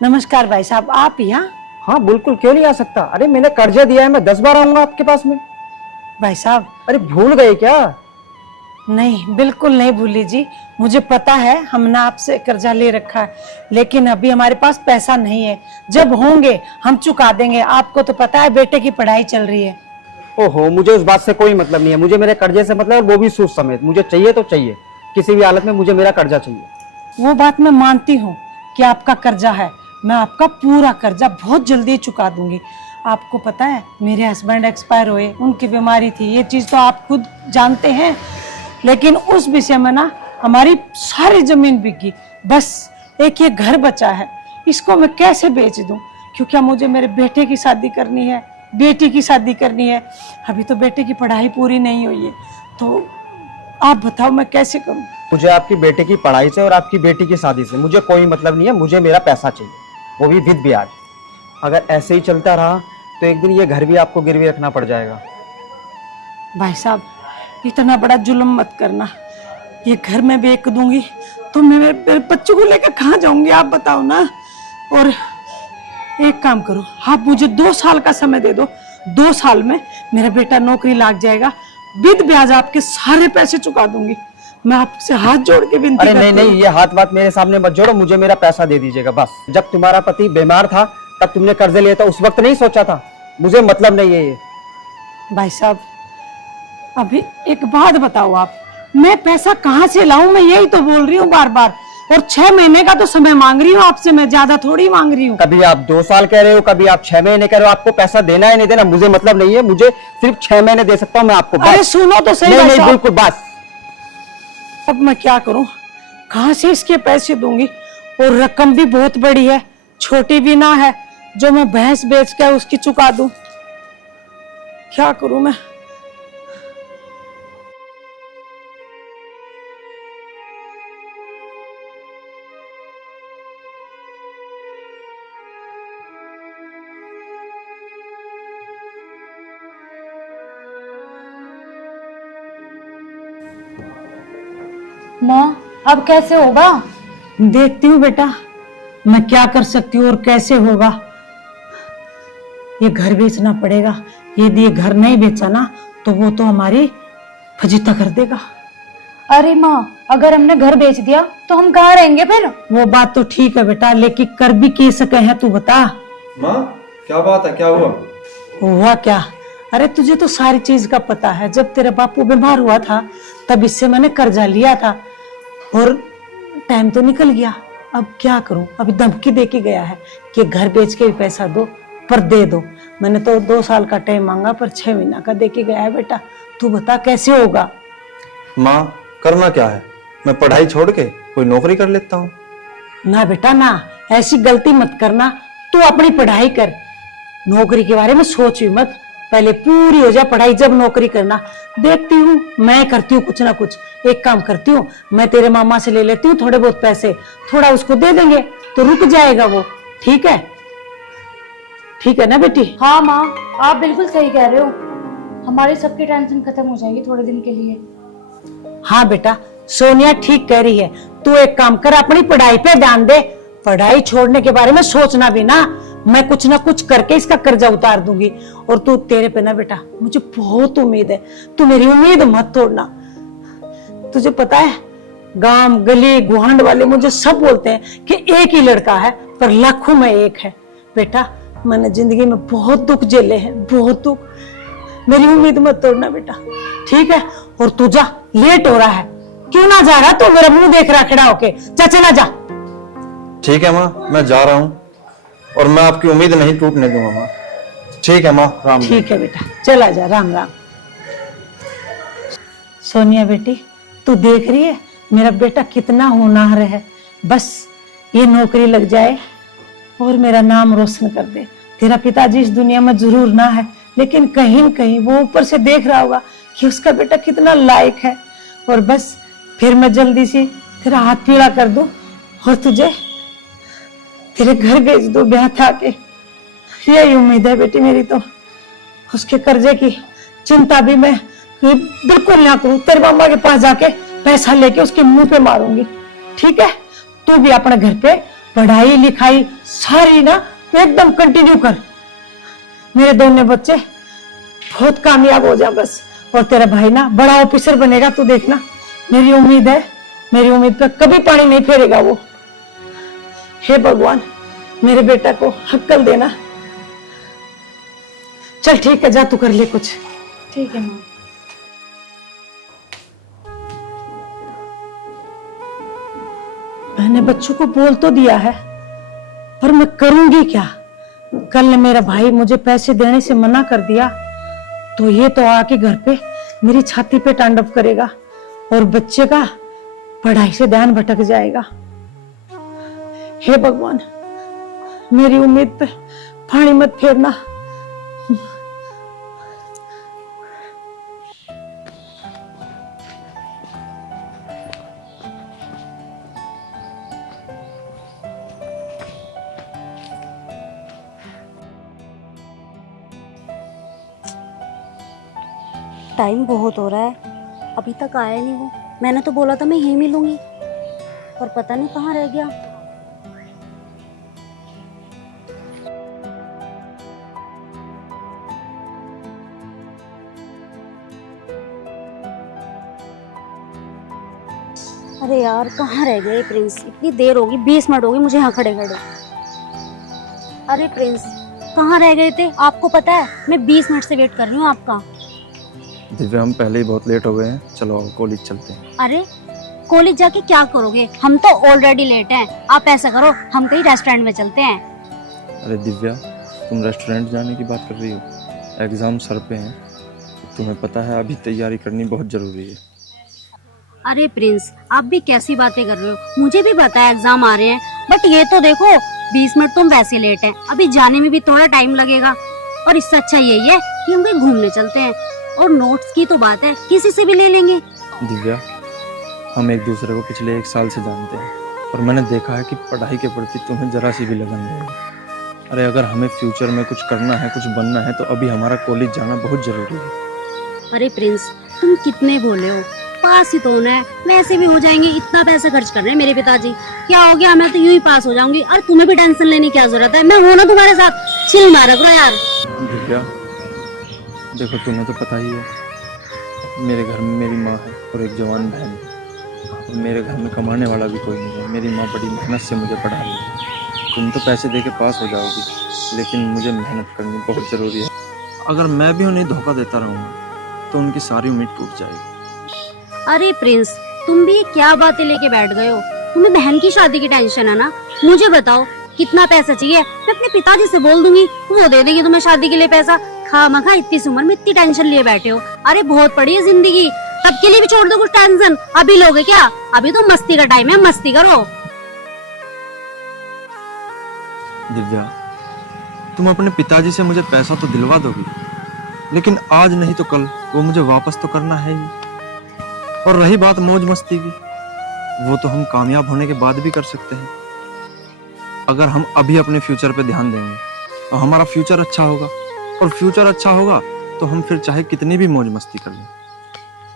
नमस्कार भाई साहब, आप यहाँ? हाँ बिल्कुल, क्यों नहीं आ सकता। अरे मैंने कर्जा दिया है, मैं 10 बार आऊंगा आपके पास में। भाई साहब अरे भूल गए क्या? नहीं, बिल्कुल नहीं भूली जी, मुझे पता है हमने आपसे कर्जा ले रखा है, लेकिन अभी हमारे पास पैसा नहीं है। जब होंगे हम चुका देंगे। आपको तो पता है बेटे की पढ़ाई चल रही है। ओहो, मुझे उस बात से कोई मतलब नहीं है, मुझे मेरे कर्जे से मतलब है, वो भी सूद समेत। मुझे चाहिए तो चाहिए, किसी भी हालत में मुझे मेरा कर्जा चाहिए। वो बात मैं मानती हूँ कि आपका कर्जा है, मैं आपका पूरा कर्जा बहुत जल्दी चुका दूंगी। आपको पता है मेरे हस्बैंड एक्सपायर हुए, उनकी बीमारी थी, ये चीज तो आप खुद जानते हैं, लेकिन उस विषय में ना हमारी सारी जमीन बिक गई। बस एक ये घर बचा है, इसको मैं कैसे बेच दूं, क्योंकि मुझे मेरे बेटे की शादी करनी है, बेटी की शादी करनी है। अभी तो बेटे की पढ़ाई पूरी नहीं हुई है, तो आप बताओ मैं कैसे करूं? मुझे आपकी बेटे की पढ़ाई से और आपकी बेटी की शादी से मुझे कोई मतलब नहीं है, मुझे मेरा पैसा चाहिए, वो भी विद ब्याज। अगर ऐसे ही चलता रहा तो एक दिन ये घर भी आपको गिरवी रखना पड़ जाएगा। भाई साहब इतना बड़ा जुल्म मत करना, ये घर में बेच दूंगी तो मैं मेरे बच्चों को लेकर कहाँ जाऊंगी, आप बताओ ना। और एक काम करो, आप मुझे 2 साल का समय दे दो, 2 साल में मेरा बेटा नौकरी लग जाएगा, विद ब्याज आपके सारे पैसे चुका दूंगी। मैं आपसे हाथ जोड़ के विनती अरे करती नहीं हूँ। नहीं, ये हाथ बात मेरे सामने मत जोड़ो, मुझे मेरा पैसा दे दीजिएगा बस। जब तुम्हारा पति बीमार था तब तुमने कर्जे लिए था, उस वक्त नहीं सोचा था? मुझे मतलब नहीं है ये। भाई साहब अभी एक बात बताओ आप, मैं पैसा कहाँ से लाऊं? मैं यही तो बोल रही हूँ बार बार, और 6 महीने का तो समय मांग रही हूँ आपसे, मैं ज्यादा थोड़ी मांग रही हूँ। कभी आप 2 साल कह रहे हो, कभी आप 6 महीने कह रहे हो। आपको पैसा देना है नहीं देना मुझे मतलब नहीं है, मुझे सिर्फ 6 महीने दे सकता हूँ मैं आपको। अरे सुनो तो सही नहीं भाई नहीं, साहब। बिल्कुल बस। अब मैं क्या करूं, कहां से इसके पैसे दूंगी? और रकम भी बहुत बड़ी है, छोटी भी ना है जो मैं भैंस बेच कर उसकी चुका दूं। क्या करूं मैं? माँ अब कैसे होगा? देखती हूँ बेटा, मैं क्या कर सकती हूँ और कैसे होगा। ये घर बेचना पड़ेगा, यदि ये घर नहीं बेचा ना तो वो तो हमारी फजीता कर देगा। अरे माँ, अगर हमने घर बेच दिया तो हम कहाँ रहेंगे फिर? वो बात तो ठीक है बेटा, लेकिन कर भी के सके हैं, तू बता। माँ क्या बात है, क्या हुआ? हुआ क्या? अरे तुझे तो सारी चीज का पता है, जब तेरा बापू बीमार हुआ था तब इससे मैंने कर्जा लिया था, और टाइम तो निकल गया। अब क्या करूं? अभी धमकी दे के गया है कि घर बेच के भी पैसा दो, पर दे दो। मैंने तो 2 साल का टाइम मांगा, पर 6 महीना का दे के गया है। बेटा तू बता कैसे होगा? माँ करना क्या है, मैं पढ़ाई छोड़ के कोई नौकरी कर लेता हूँ। ना बेटा ना, ऐसी गलती मत करना, तू अपनी पढ़ाई कर, नौकरी के बारे में सोच भी मत। पहले पूरी हो जाए पढ़ाई, जब नौकरी करना। देखती हूँ, मैं करती हूँ कुछ ना कुछ। एक काम करती हूँ, मैं तेरे मामा से ले लेती हूँ थोड़े बहुत पैसे, थोड़ा उसको दे देंगे तो रुक जाएगा वो। ठीक है? ठीक है ना बेटी? हाँ माँ, आप बिल्कुल सही कह रहे हो। हमारी सबकी टेंशन खत्म हो जाएगी थोड़े दिन के लिए। हाँ बेटा, सोनिया ठीक कह रही है। तू एक काम कर, अपनी पढ़ाई पे ध्यान दे। पढ़ाई छोड़ने के बारे में सोचना भी ना, मैं कुछ ना कुछ करके इसका कर्जा उतार दूंगी। और तू, तेरे पे ना बेटा मुझे बहुत उम्मीद है, तू मेरी उम्मीद मत तोड़ना। तुझे पता है, गांव गली गुहांड वाले मुझे सब बोलते हैं कि एक ही लड़का है, पर लाखों में एक है। बेटा, मैंने जिंदगी में बहुत दुख झेले हैं, बहुत दुख। मेरी उम्मीद मत तोड़ना बेटा, ठीक है? और तू जा, लेट हो रहा है। क्यों ना जा रहा तो मेरा मुंह देख रहा खड़ा होके? जा, चला जा। ठीक है माँ, मैं जा रहा हूँ और मैं आपकी उम्मीद नहीं टूटने दूंगा माँ। ठीक है माँ, राम राम। ठीक है बेटा, चला जा, राम राम। सोनिया बेटी, तू देख रही है मेरा बेटा कितना होनहार है। बस ये नौकरी लग जाए और मेरा नाम रोशन कर दे। तेरा पिताजी इस दुनिया में जरूर ना है, लेकिन कहीं न कहीं वो ऊपर से देख रहा होगा कि उसका बेटा कितना लायक है। और बस फिर मैं जल्दी से तेरा हाथ पीला कर दूं और तुझे तेरे घर भेज दो ब्याह था के। यही उम्मीद है बेटी मेरी तो। उसके कर्जे की चिंता भी मैं बिल्कुल ना करूं। तेरे मामा के पास जाके पैसा लेके उसके मुंह पे मारूंगी। ठीक है? तू भी अपने घर पे पढ़ाई लिखाई सारी ना एकदम कंटिन्यू कर। मेरे दोनों बच्चे बहुत कामयाब हो जा बस। और तेरा भाई ना बड़ा ऑफिसर बनेगा, तू देखना। मेरी उम्मीद है, मेरी उम्मीद पे कभी पानी नहीं फेरेगा वो। हे भगवान, मेरे बेटा को अक्ल देना। चल ठीक है, जा तू कर ले कुछ। ठीक है माँ। मैंने बच्चों को बोल तो दिया है, पर मैं करूंगी क्या? कल मेरा भाई मुझे पैसे देने से मना कर दिया तो ये तो आके घर पे मेरी छाती पे तांडव करेगा और बच्चे का पढ़ाई से ध्यान भटक जाएगा। हे भगवान, मेरी उम्मीद पे पानी मत फेरना। टाइम बहुत हो रहा है, अभी तक आया नहीं वो। मैंने तो बोला था मैं यहीं मिलूंगी, पर पता नहीं कहाँ रह गया। अरे यार, कहाँ रह गए प्रिंस? इतनी देर होगी, 20 मिनट होगी मुझे यहाँ खड़े खड़े। अरे प्रिंस, कहाँ रह गए थे? आपको पता है मैं 20 मिनट से वेट कर रही हूँ आपका। दिव्या, हम पहले ही बहुत लेट हो गए हैं, चलो कॉलेज चलते हैं। अरे कॉलेज जाके क्या करोगे? हम तो ऑलरेडी लेट हैं। आप ऐसा करो, हम कहीं रेस्टोरेंट में चलते हैं। अरे दिव्या, तुम रेस्टोरेंट जाने की बात कर रही हो? एग्जाम सर पे हैं, तुम्हें पता है अभी तैयारी करनी बहुत जरूरी है। अरे प्रिंस, आप भी कैसी बातें कर रहे हो? मुझे भी पता है एग्जाम आ रहे हैं, बट ये तो देखो 20 मिनट तुम वैसे लेट हैं, अभी जाने में भी थोड़ा टाइम लगेगा। और इससे अच्छा यही है कि हम कहीं घूमने चलते हैं। और नोट्स की तो बात है, किसी से भी ले लेंगे। दिव्या, हम एक दूसरे को पिछले 1 साल से जानते हैं और मैंने देखा है कि पढ़ाई के प्रति तुम्हें जरा सी भी लगन नहीं है। अरे अगर हमें फ्यूचर में कुछ करना है, कुछ बनना है, तो अभी हमारा कॉलेज जाना बहुत जरूरी है। अरे प्रिंस, तुम कितने बोले हो, पास ही तो होना है, वैसे भी हो जाएंगे। इतना पैसा खर्च कर रहे हैं मेरे पिताजी, क्या हो गया? मैं तो यूं ही पास हो जाऊंगी। और तुम्हें भी टेंशन लेने की क्या जरूरत है? मैं हूं ना तुम्हारे साथ। चिल मारा करो यार। दिव्या देखो, तुम्हें तो पता ही है, मेरे घर में मेरी माँ है और एक जवान बहन है। और मेरे घर में कमाने वाला भी कोई नहीं है। मेरी माँ बड़ी मेहनत से मुझे पढ़ा रही है। तुम तो पैसे दे के पास हो जाओगी, लेकिन मुझे मेहनत करनी बहुत ज़रूरी है। अगर मैं भी उन्हें धोखा देता रहूँगा तो उनकी सारी उम्मीद टूट जाएगी। अरे प्रिंस, तुम भी क्या बातें लेके बैठ गए हो? तुम्हें बहन की शादी की टेंशन है ना? मुझे बताओ कितना पैसा चाहिए? मैं अपने पिताजी से बोल दूंगी, वो दे देंगे तुम्हें शादी के लिए पैसा। खामखा इतनी सी उम्र में इतनी टेंशन लिए बैठे हो। अरे बहुत पड़ी है जिंदगी, तब के लिए भी छोड़ दो कुछ टेंशन। अभी लोगे क्या? अभी तो मस्ती का टाइम है, मस्ती करो। दिव्या, तुम अपने पिताजी से मुझे पैसा तो दिलवा दोगी, लेकिन आज नहीं तो कल वो मुझे वापस तो करना है ही। और रही बात मौज मस्ती की, वो तो हम कामयाब होने के बाद भी कर सकते हैं। अगर हम अभी अपने फ्यूचर पे ध्यान देंगे तो हमारा फ्यूचर अच्छा होगा, और फ्यूचर अच्छा होगा तो हम फिर चाहे कितनी भी मौज मस्ती कर लें।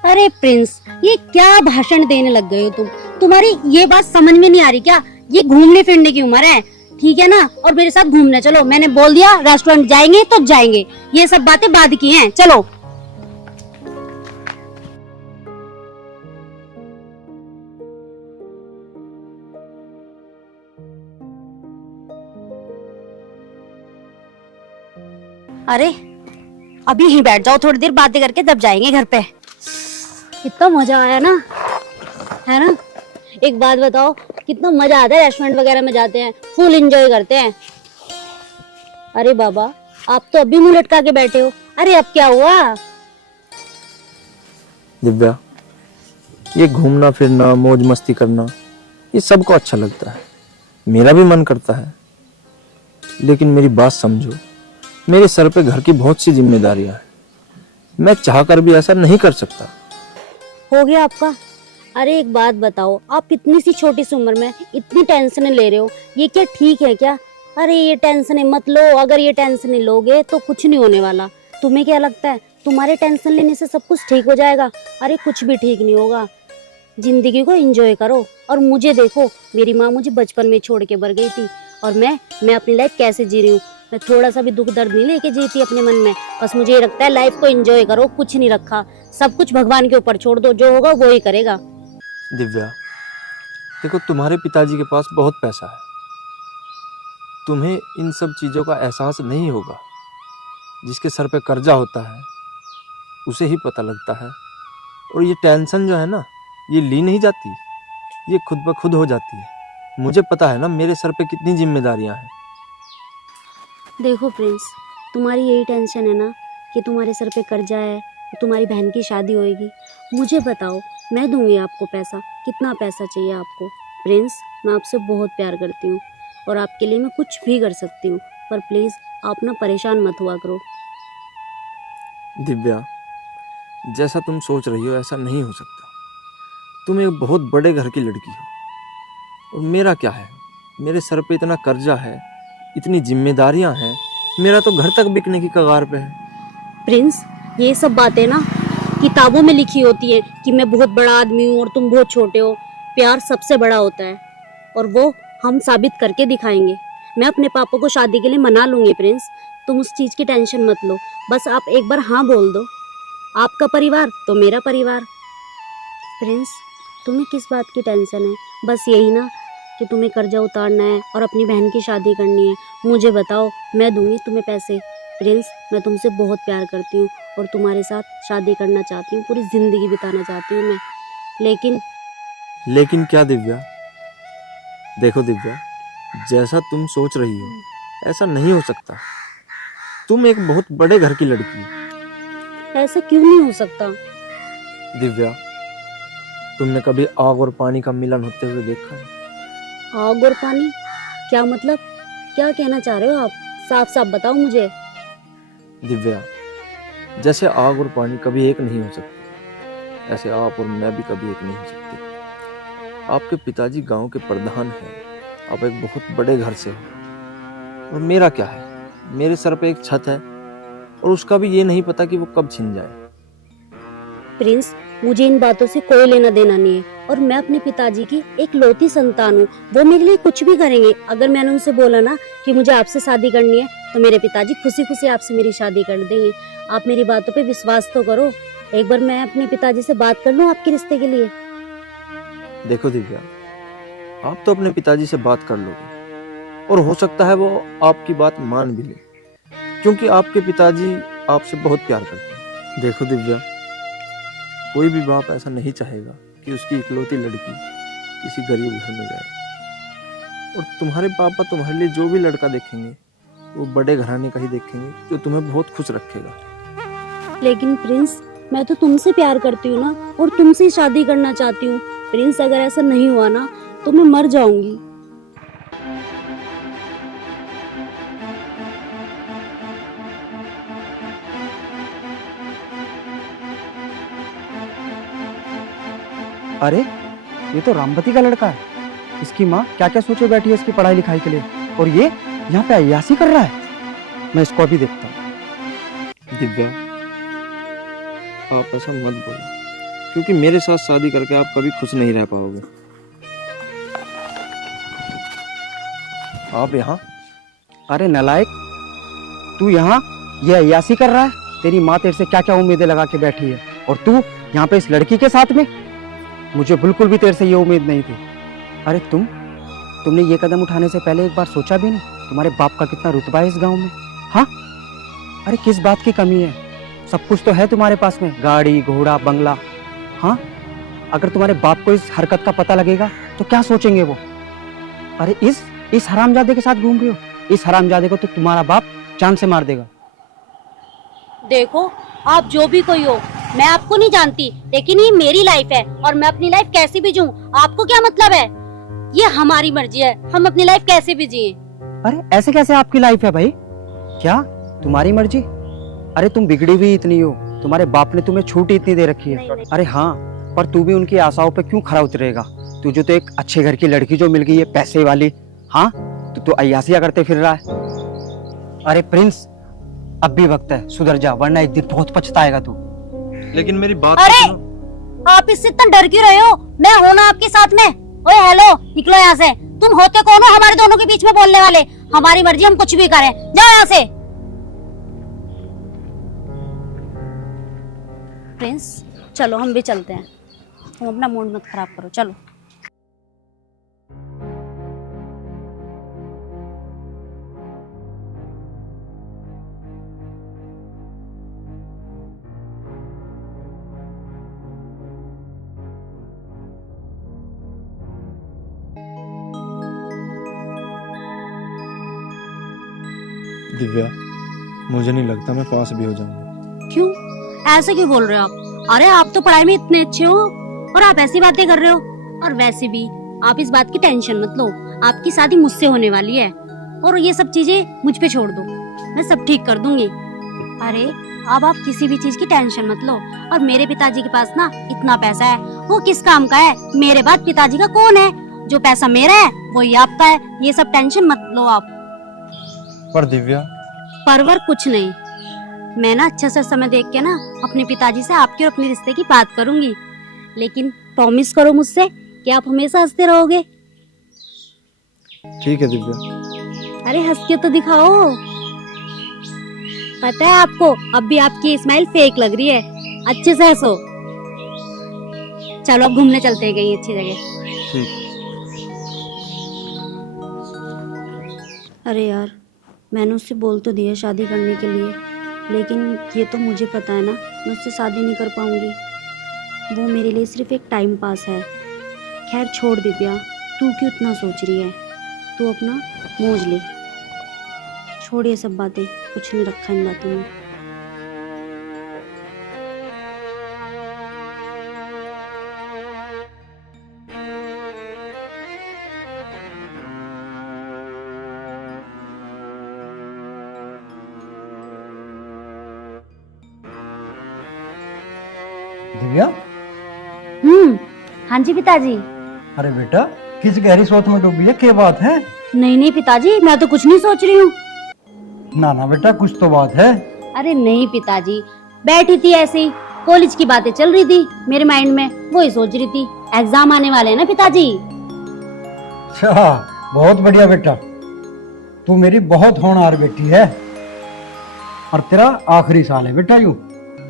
अरे प्रिंस, ये क्या भाषण देने लग गए हो तुम? तुम्हारी ये बात समझ में नहीं आ रही क्या? ये घूमने फिरने की उम्र है, ठीक है ना? और मेरे साथ घूमने चलो। मैंने बोल दिया रेस्टोरेंट जाएंगे तो जाएंगे, ये सब बातें बाद की हैं। चलो। अरे अभी यहीं बैठ जाओ, थोड़ी देर बातें करके तब जाएंगे घर पे। कितना मजा आया ना, है ना? एक बात बताओ, कितना मजा आता है रेस्टोरेंट वगैरह में जाते हैं, फुल एंजॉय करते हैं। अरे बाबा, आप तो अभी मुंह लटका के बैठे हो। अरे अब क्या हुआ? दिव्या, ये घूमना फिरना मौज मस्ती करना ये सबको अच्छा लगता है, मेरा भी मन करता है। लेकिन मेरी बात समझो, मेरे सर पे घर की बहुत सी जिम्मेदारियां हैं, मैं चाहकर भी ऐसा नहीं कर सकता। हो गया आपका? अरे एक बात बताओ, आप इतनी सी छोटी सी उम्र में इतनी टेंशन ले रहे हो, ये क्या ठीक है क्या? अरे ये टेंशन मत लो, अगर ये टेंशन लोगे तो कुछ नहीं होने वाला। तुम्हें क्या लगता है तुम्हारे टेंशन लेने से सब कुछ ठीक हो जाएगा? अरे कुछ भी ठीक नहीं होगा। जिंदगी को एंजॉय करो। और मुझे देखो, मेरी माँ मुझे बचपन में छोड़ के मर गई थी, और मैं अपनी लाइफ कैसे जी रही हूँ। मैं थोड़ा सा भी दुख दर्द नहीं लेके जीती अपने मन में। बस मुझे ये लगता है लाइफ को एंजॉय करो, कुछ नहीं रखा, सब कुछ भगवान के ऊपर छोड़ दो, जो होगा वो ही करेगा। दिव्या, देखो तुम्हारे पिताजी के पास बहुत पैसा है, तुम्हें इन सब चीज़ों का एहसास नहीं होगा। जिसके सर पे कर्जा होता है उसे ही पता लगता है। और ये टेंशन जो है ना, ये ली नहीं जाती, ये खुद ब खुद हो जाती है। मुझे पता है ना मेरे सर पे कितनी जिम्मेदारियां हैं। देखो प्रिंस, तुम्हारी यही टेंशन है ना कि तुम्हारे सर पे कर्जा है, तुम्हारी बहन की शादी होएगी। मुझे बताओ, मैं दूंगी आपको पैसा। कितना पैसा चाहिए आपको? प्रिंस, मैं आपसे बहुत प्यार करती हूँ और आपके लिए मैं कुछ भी कर सकती हूँ, पर प्लीज़ आप ना परेशान मत हुआ करो। दिव्या, जैसा तुम सोच रही हो ऐसा नहीं हो सकता। तुम एक बहुत बड़े घर की लड़की हो, और मेरा क्या है? मेरे सर पे इतना कर्जा है, इतनी जिम्मेदारियां हैं, मेरा तो घर तक बिकने की कगार पे है। प्रिंस, ये सब बातें ना किताबों में लिखी होती है कि मैं बहुत बड़ा आदमी हूँ और तुम बहुत छोटे हो। प्यार सबसे बड़ा होता है, और वो हम साबित करके दिखाएंगे। मैं अपने पापा को शादी के लिए मना लूंगी प्रिंस, तुम उस चीज़ की टेंशन मत लो। बस आप एक बार हाँ बोल दो, आपका परिवार तो मेरा परिवार। प्रिंस, तुम्हें किस बात की टेंशन है? बस यही ना कि तुम्हें कर्जा उतारना है और अपनी बहन की शादी करनी है। मुझे बताओ, मैं दूंगी तुम्हें पैसे। प्रिंस, मैं तुमसे बहुत प्यार करती हूँ और तुम्हारे साथ शादी करना चाहती हूँ, पूरी ज़िंदगी बिताना चाहती हूँ मैं। लेकिन क्या दिव्या? देखो दिव्या, जैसा तुम सोच रही हो ऐसा नहीं हो सकता। तुम एक बहुत बड़े घर की लड़की हो। ऐसा क्यों नहीं हो सकता? दिव्या, तुमने कभी आग और पानी का मिलन होते हुए देखा है? आग और पानी? क्या मतलब? क्या कहना चाह रहे हो आप? साफ साफ बताओ मुझे। दिव्या, जैसे आग और पानी कभी एक नहीं हो सकते, ऐसे आप और मैं भी कभी एक नहीं हो सकते। आपके पिताजी गांव के प्रधान हैं, आप एक बहुत बड़े घर से हो, और मेरा क्या है? मेरे सर पे एक छत है, और उसका भी ये नहीं पता कि वो कब छिन जाए। प्रिंस, मुझे इन बातों से कोई लेना देना नहीं है, और मैं अपने पिताजी की एक लौती संतान हूँ। वो मेरे लिए कुछ भी करेंगे। अगर मैंने उनसे बोला ना कि मुझे आपसे शादी करनी है, तो मेरे पिताजी खुशी खुशी आपसे मेरी शादी कर देंगे। आप मेरी बातों पे विश्वास तो करो। एक बार मैं अपने पिताजी से बात कर लूँ आपके रिश्ते के लिए। देखो दिव्या, आप तो अपने पिताजी से बात कर लोगे, और हो सकता है वो आपकी बात मान भी ले, क्योंकि आपके पिताजी आपसे बहुत प्यार करते हैं। देखो दिव्या, कोई भी बाप ऐसा नहीं चाहेगा कि उसकी इकलौती लड़की किसी गरीब घर में जाए। और तुम्हारे पापा तुम्हारे लिए जो भी लड़का देखेंगे वो बड़े घराने का ही देखेंगे, जो तुम्हें बहुत खुश रखेगा। लेकिन प्रिंस, मैं तो तुमसे प्यार करती हूँ ना, और तुमसे शादी करना चाहती हूँ। प्रिंस, अगर ऐसा नहीं हुआ ना तो मैं मर जाऊंगी। अरे ये तो रामवती का लड़का है। इसकी माँ क्या क्या सोचे बैठी है इसकी पढ़ाई लिखाई के लिए, और ये यहाँ पे अय्यासी कर रहा है। मैं इसको अभी देखता हूँ। दिव्या, आप ऐसा मत बोलो, क्योंकि मेरे साथ शादी करके आप कभी खुश नहीं रह पाओगे। आप यहाँ? अरे नलायक, तू यहाँ ये अय्यासी कर रहा है? तेरी माँ तेरे से क्या क्या उम्मीदें लगा के बैठी है, और तू यहाँ पे इस लड़की के साथ में? मुझे बिल्कुल भी तेरे से ये उम्मीद नहीं थी। अरे तुमने ये कदम उठाने से पहले एक बार सोचा भी नहीं तुम्हारे बाप का कितना रुतबा है इस गांव में? हाँ, अरे किस बात की कमी है? सब कुछ तो है तुम्हारे पास में, गाड़ी घोड़ा बंगला। हाँ, अगर तुम्हारे बाप को इस हरकत का पता लगेगा तो क्या सोचेंगे वो? अरे इस हरामजादे के साथ घूम रही हो। इस हरामजादे को तो तुम्हारा बाप जान से मार देगा। देखो, आप जो भी कोई हो, मैं आपको नहीं जानती, लेकिन ये मेरी लाइफ है और मैं अपनी लाइफ कैसे भी जीऊं, आपको क्या मतलब है? ये हमारी मर्जी है, हम अपनी लाइफ कैसे भी जिए। अरे ऐसे कैसे आपकी लाइफ है भाई? क्या तुम्हारी मर्जी? अरे तुम बिगड़ी हुई इतनी हो, तुम्हारे बाप ने तुम्हें छूट इतनी दे रखी है। अरे हाँ, पर तू भी उनकी आशाओं पे क्यों खरा उतरेगा? तुझे तो एक अच्छे घर की लड़की जो मिल गई है, पैसे वाली। हाँ, तो अय्यासियां करते फिर रहा है। अरे प्रिंस, अब भी वक्त है, सुधर जा, वरना एक दिन बहुत पछताएगा तू। लेकिन मेरी बात अरे तो सुनो। आप इससे इतना डर क्यों रहे हो? मैं हूं ना आपके साथ में। ओए हेलो, निकलो यहाँ से। तुम होते कौन हो हमारे दोनों के बीच में बोलने वाले? हमारी मर्जी, हम कुछ भी करें। जाओ यहाँ से। प्रिंस, चलो हम भी चलते हैं। तुम अपना मूड मत खराब करो, चलो। दिव्या, मुझे नहीं लगता मैं पास भी हो जाऊंगा। क्यों? ऐसे क्यों बोल रहे हो आप? अरे आप तो पढ़ाई में इतने अच्छे हो और आप ऐसी बातें कर रहे हो। और वैसे भी आप इस बात की टेंशन मत लो, आपकी शादी मुझसे होने वाली है और ये सब चीजें मुझ पे छोड़ दो, मैं सब ठीक कर दूंगी। अरे अब आप किसी भी चीज की टेंशन मत लो। और मेरे पिताजी के पास ना इतना पैसा है, वो किस काम का है? मेरे बाद पिताजी का कौन है? जो पैसा मेरा है वही आपका है। ये सब टेंशन मत लो आप। पर दिव्या, परवर कुछ नहीं, मैं ना अच्छा सा समय देख के ना अपने पिताजी से आपके और अपने रिश्ते की बात करूंगी। लेकिन प्रॉमिस करो मुझसे कि आप हमेशा हंसते रहोगे। ठीक है दिव्या। अरे हंस के तो दिखाओ। पता है आपको, अब भी आपकी स्माइल फेक लग रही है। अच्छे से हंसो। चलो अब घूमने चलते हैं कहीं अच्छी जगह। ठीक। अरे यार, मैंने उससे बोल तो दिया शादी करने के लिए, लेकिन ये तो मुझे पता है ना मैं उससे शादी नहीं कर पाऊंगी। वो मेरे लिए सिर्फ एक टाइम पास है। खैर छोड़ दिव्या, तू क्यों इतना सोच रही है? तू अपना मौज ले, छोड़ ये सब बातें, कुछ नहीं रखा इन बातों में। दिव्या, हाँ जी पिताजी। अरे बेटा, किस गहरी सोच में डूबी है? क्या बात है? नहीं नहीं पिताजी, मैं तो कुछ नहीं सोच रही हूँ। ना ना बेटा, कुछ तो बात है। अरे नहीं पिताजी, बैठी थी ऐसे ही, कॉलेज की बातें चल रही थी मेरे माइंड में, वही सोच रही थी। एग्जाम आने वाले हैं ना पिताजी। अच्छा, बहुत बढ़िया बेटा, तू मेरी बहुत होनहार बेटी है। और तेरा आखिरी साल है बेटा, यू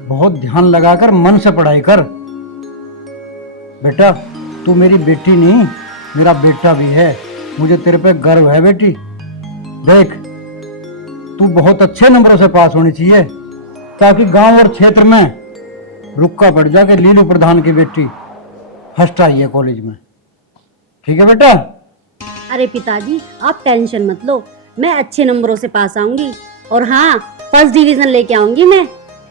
बहुत ध्यान लगाकर मन से पढ़ाई कर बेटा। तू मेरी बेटी नहीं, मेरा बेटा भी है। मुझे तेरे पे गर्व है बेटी। देख, तू बहुत अच्छे नंबरों से पास होनी चाहिए, ताकि गांव और क्षेत्र में रुक्का पड़ जाके लीलू प्रधान की बेटी फर्स्ट आई है कॉलेज में। ठीक है बेटा? अरे पिताजी आप टेंशन मत लो, मैं अच्छे नंबरों से पास आऊंगी और हाँ, फर्स्ट डिवीजन लेके आऊंगी मैं।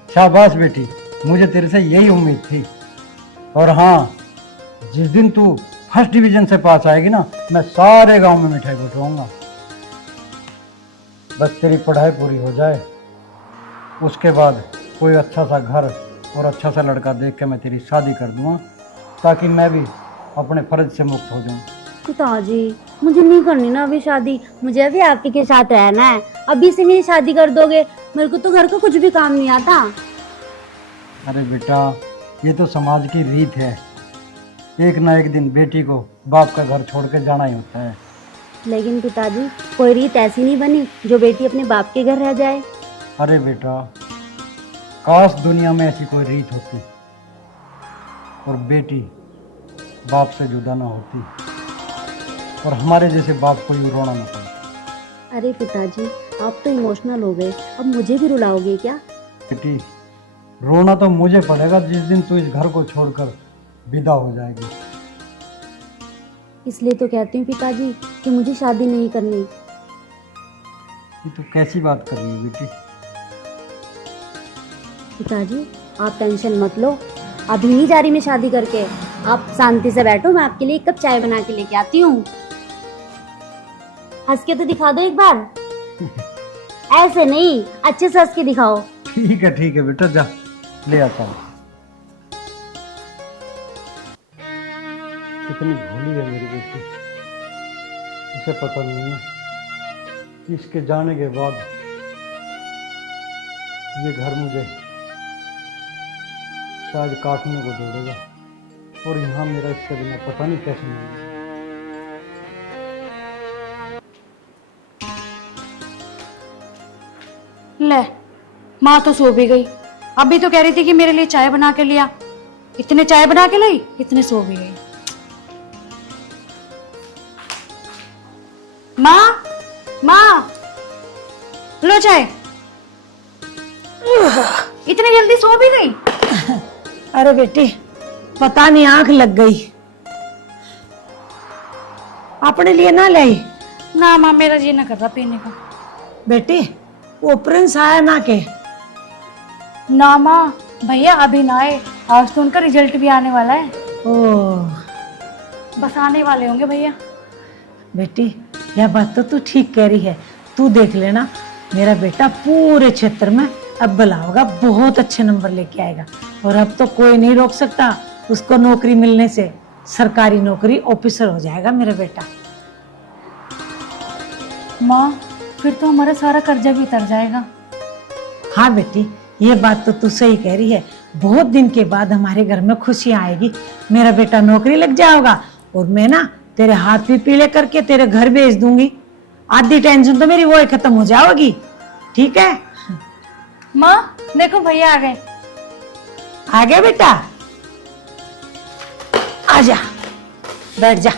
शाबाश बेटी, मुझे तेरे से यही उम्मीद थी। और हाँ, जिस दिन तू फर्स्ट डिवीजन से पास आएगी ना, मैं सारे गांव में मिठाई बटवाऊंगा। बस तेरी पढ़ाई पूरी हो जाए, उसके बाद कोई अच्छा सा घर और अच्छा सा लड़का देख के मैं तेरी शादी कर दूंगा। ताकि मैं भी अपने फर्ज से मुक्त हो जाऊं। पिताजी मुझे नहीं करनी ना अभी शादी, मुझे अभी आपके के साथ रहना है। अभी से मेरी शादी कर दोगे, मेरे को तो घर का कुछ भी काम नहीं आता। अरे बेटा, ये तो समाज की रीत है, एक ना एक दिन बेटी को बाप का घर छोड़ के जाना ही होता है। लेकिन पिताजी कोई रीत ऐसी नहीं बनी जो बेटी अपने बाप के घर रह जाए। अरे बेटा, काश दुनिया में ऐसी कोई रीत होती और बेटी बाप से जुदा ना होती और हमारे जैसे बाप को यूं रोना ना पड़े। अरे पिताजी आप तो इमोशनल हो गए, अब मुझे भी रुलाओगे क्या? बेटी, रोना तो मुझे पड़ेगा जिस दिन तू इस घर को छोड़कर विदा हो जाएगी। इसलिए तो कहती हूँ पिताजी कि मुझे शादी नहीं करनी। ये तो कैसी बात कर रही है बेटी? पिताजी आप टेंशन मत लो, अभी नहीं जा रही मैं शादी करके। आप शांति से बैठो, मैं आपके लिए एक कप चाय बना के लेके आती हूँ। हंस के तो दिखा दो एक बार। ऐसे नहीं, अच्छे से हंस के दिखाओ। ठीक है बेटा, जा ले आता हूँ। कितनी भोली है मेरी बेटी, इसे पता नहीं है कि इसके जाने के बाद ये घर मुझे शायद काटने को दौड़ेगा और यहाँ मेरा इसके बिना पता नहीं कैसे मिलेगा। ले, माँ तो सो भी गई। अभी तो कह रही थी कि मेरे लिए चाय बना के लिया, इतने चाय बना के लाई, इतने सो भी गई। माँ, माँ, लो चाय। इतनी जल्दी सो भी गई? अरे बेटी, पता नहीं आंख लग गई, अपने लिए ना लाई। ना माँ, मेरा जी ना कर रहा पीने का। बेटी, वो प्रिंस आया ना के? ना माँ, भैया अभी ना आए, आज तो उनका रिजल्ट भी आने वाला है। ओह बस आने वाले होंगे भैया। बेटी, यह बात तो तू ठीक कह रही है। तू देख लेना, मेरा बेटा पूरे क्षेत्र में अव्वल होगा, बहुत अच्छे नंबर लेके आएगा और अब तो कोई नहीं रोक सकता उसको नौकरी मिलने से। सरकारी नौकरी, ऑफिसर हो जाएगा मेरा बेटा। माँ, फिर तो हमारा सारा कर्जा भी उतर जाएगा। हाँ बेटी, ये बात तो तू सही कह रही है। बहुत दिन के बाद हमारे घर में खुशियाँ आएगी। मेरा बेटा नौकरी लग जाएगा और मैं ना तेरे हाथ भी पीले करके तेरे घर भेज दूंगी। आधी टेंशन तो मेरी वो ही खत्म हो जाएगी। ठीक है? माँ देखो, भैया आ गए। आ गया बेटा, आजा, बैठ जा।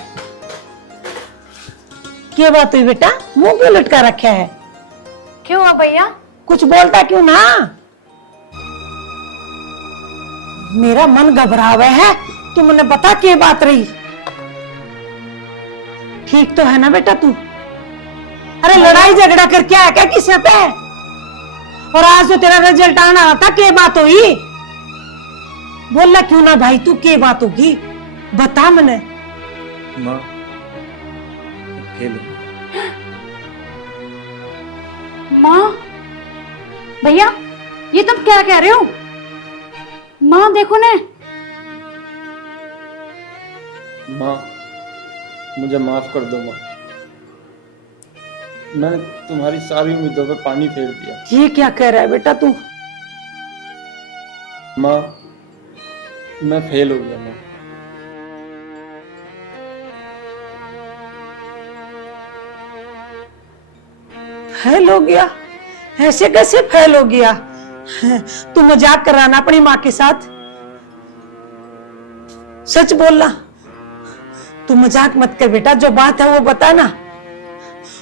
क्या बात हुई बेटा, मुंह क्यों लटका रखा है? क्यों हुआ भैया? कुछ बोलता क्यों ना? मेरा मन घबरा हुआ है, तुमने बता क्या बात रही? ठीक तो है ना बेटा तू? अरे लड़ाई झगड़ा करके आया क्या किसी पे? और आज तो तेरा रिजल्ट आना था, क्या बात हुई? बोलना क्यों ना भाई, तू क्या बात होगी बता मैंने। माँ, खेल। माँ, भैया ये तुम क्या कह रहे हो? माँ देखो ने। माँ, मुझे माफ कर दो माँ, मैंने तुम्हारी सारी उम्मीदों पे पानी फेर दिया। ये क्या कह रहा है बेटा तू? माँ, मैं फेल हो गया माँ। फेल हो गया? ऐसे कैसे फेल हो गया? तू मजाक कर रहा ना अपनी माँ के साथ? सच बोलना, तू मजाक मत कर बेटा, जो बात है वो बता ना।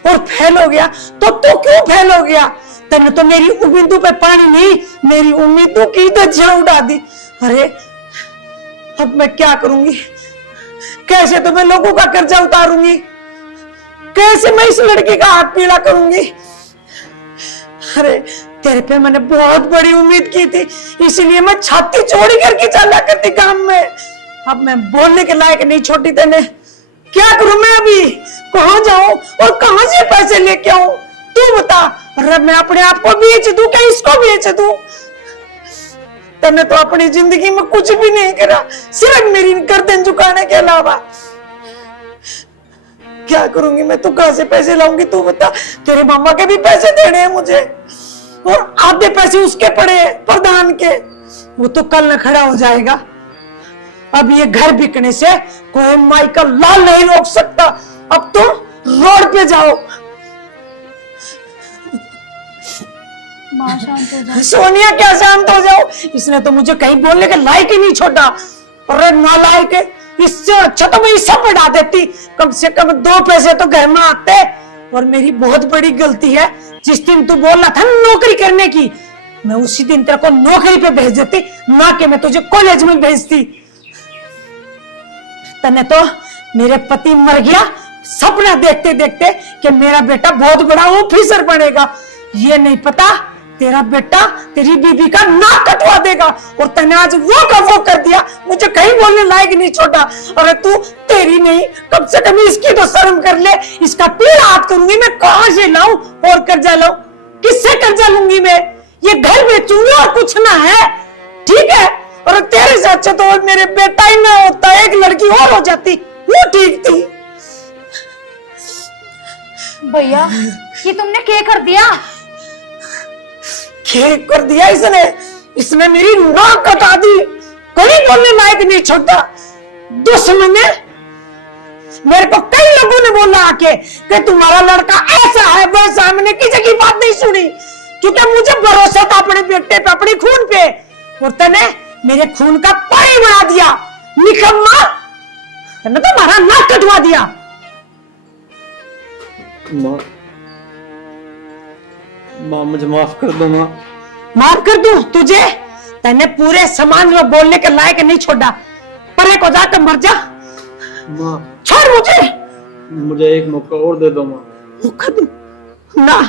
और फेल हो गया तो तू क्यों फेल हो गया? तूने तो मेरी उम्मीदों पे पानी नहीं, मेरी उम्मीदों की धज्जियां उड़ा दी। अरे अब मैं क्या करूंगी? कैसे तो मैं लोगों का कर्जा उतारूंगी? कैसे मैं इस लड़की का हाथ पीला करूंगी? अरे तेरे पे मैंने बहुत बड़ी उम्मीद की थी, इसलिए मैं छाती चौड़ी करके चला करती काम में। अब मैं बोलने के लायक नहीं छोटी तेने। क्या करूं मैं अभी? कहां जाऊं और कहां से पैसे लेके आऊं? तू बता। अरे मैं अपने आप को बेच दूं क्या इसको बेच दूं? तने तो अपनी जिंदगी में कुछ भी नहीं करा, सिर्फ मेरी गर्दन झुकाने के अलावा। क्या करूंगी मैं? तू कहां से पैसे लाऊंगी तू बता? तेरे मामा के भी पैसे देने हैं मुझे, और आधे पैसे उसके पड़े हैं प्रधान के, वो तो कल न खड़ा हो जाएगा। अब ये घर बिकने से कोई माई का लाल नहीं रोक सकता। अब तुम रोड पे जाओ। माँ शांत हो जाओ। सोनिया क्या शांत हो जाओ? इसने तो मुझे कहीं बोलने के लायक ही नहीं छोड़ा। अरे नालायक है, इससे अच्छा तो मैं इससे बढ़ा देती, कम से कम 2 पैसे तो घर में आते। और मेरी बहुत बड़ी गलती है, जिस दिन तू बोल रहा था नौकरी करने की, मैं उसी दिन तेरे को नौकरी पे भेज देती, ना कि मैं तुझे कॉलेज में भेजती। तने तो मेरे पति मर गया सपना देखते देखते कि मेरा बेटा बहुत बड़ा ऑफिसर बनेगा। ये नहीं पता तेरा बेटा तेरी बीबी का नाक कटवा देगा, और तने आज वो का वो कर दिया, मुझे कहीं बोलने लायक नहीं छोड़ा। अरे तू तेरी नहीं, कम से कम इसकी तो शर्म कर ले। इसका पीड़ा हाथ करूंगी मैं, कहां से लाऊं और कर्जा लाऊं? किससे कर्जा लूंगी मैं? ये घर बेचूंगी और कुछ ना है, ठीक है? और तेरे से अच्छा तो मेरे बेटा ही ना होता, एक लड़की और हो जाती, वो ठीक थी। भैया ये तुमने क्या कर दिया? खेल कर दिया इसने, इसने मेरी नाक कटा दी, कहीं बोलने लायक नहीं छोड़ा। दुश्मन ने मेरे को कई लोगों ने बोला आके कि तुम्हारा लड़का ऐसा है वैसा है। मैंने किसी की बात नहीं सुनी, क्योंकि मुझे भरोसा था अपने बेटे पे, अपने खून पे, और तने मेरे खून का पानी बना दिया। निकम्मा, तने तो हमारा नाक कटवा दिया। माँ मुझे माफ कर दो माँ। माफ कर दूं तुझे? तने पूरे समाज में बोलने के लायक नहीं छोड़ा, परे को जाकर मर जा। माँ छोड़ मुझे, मुझे एक मौका और दे दो माँ। मौका दूं? ना,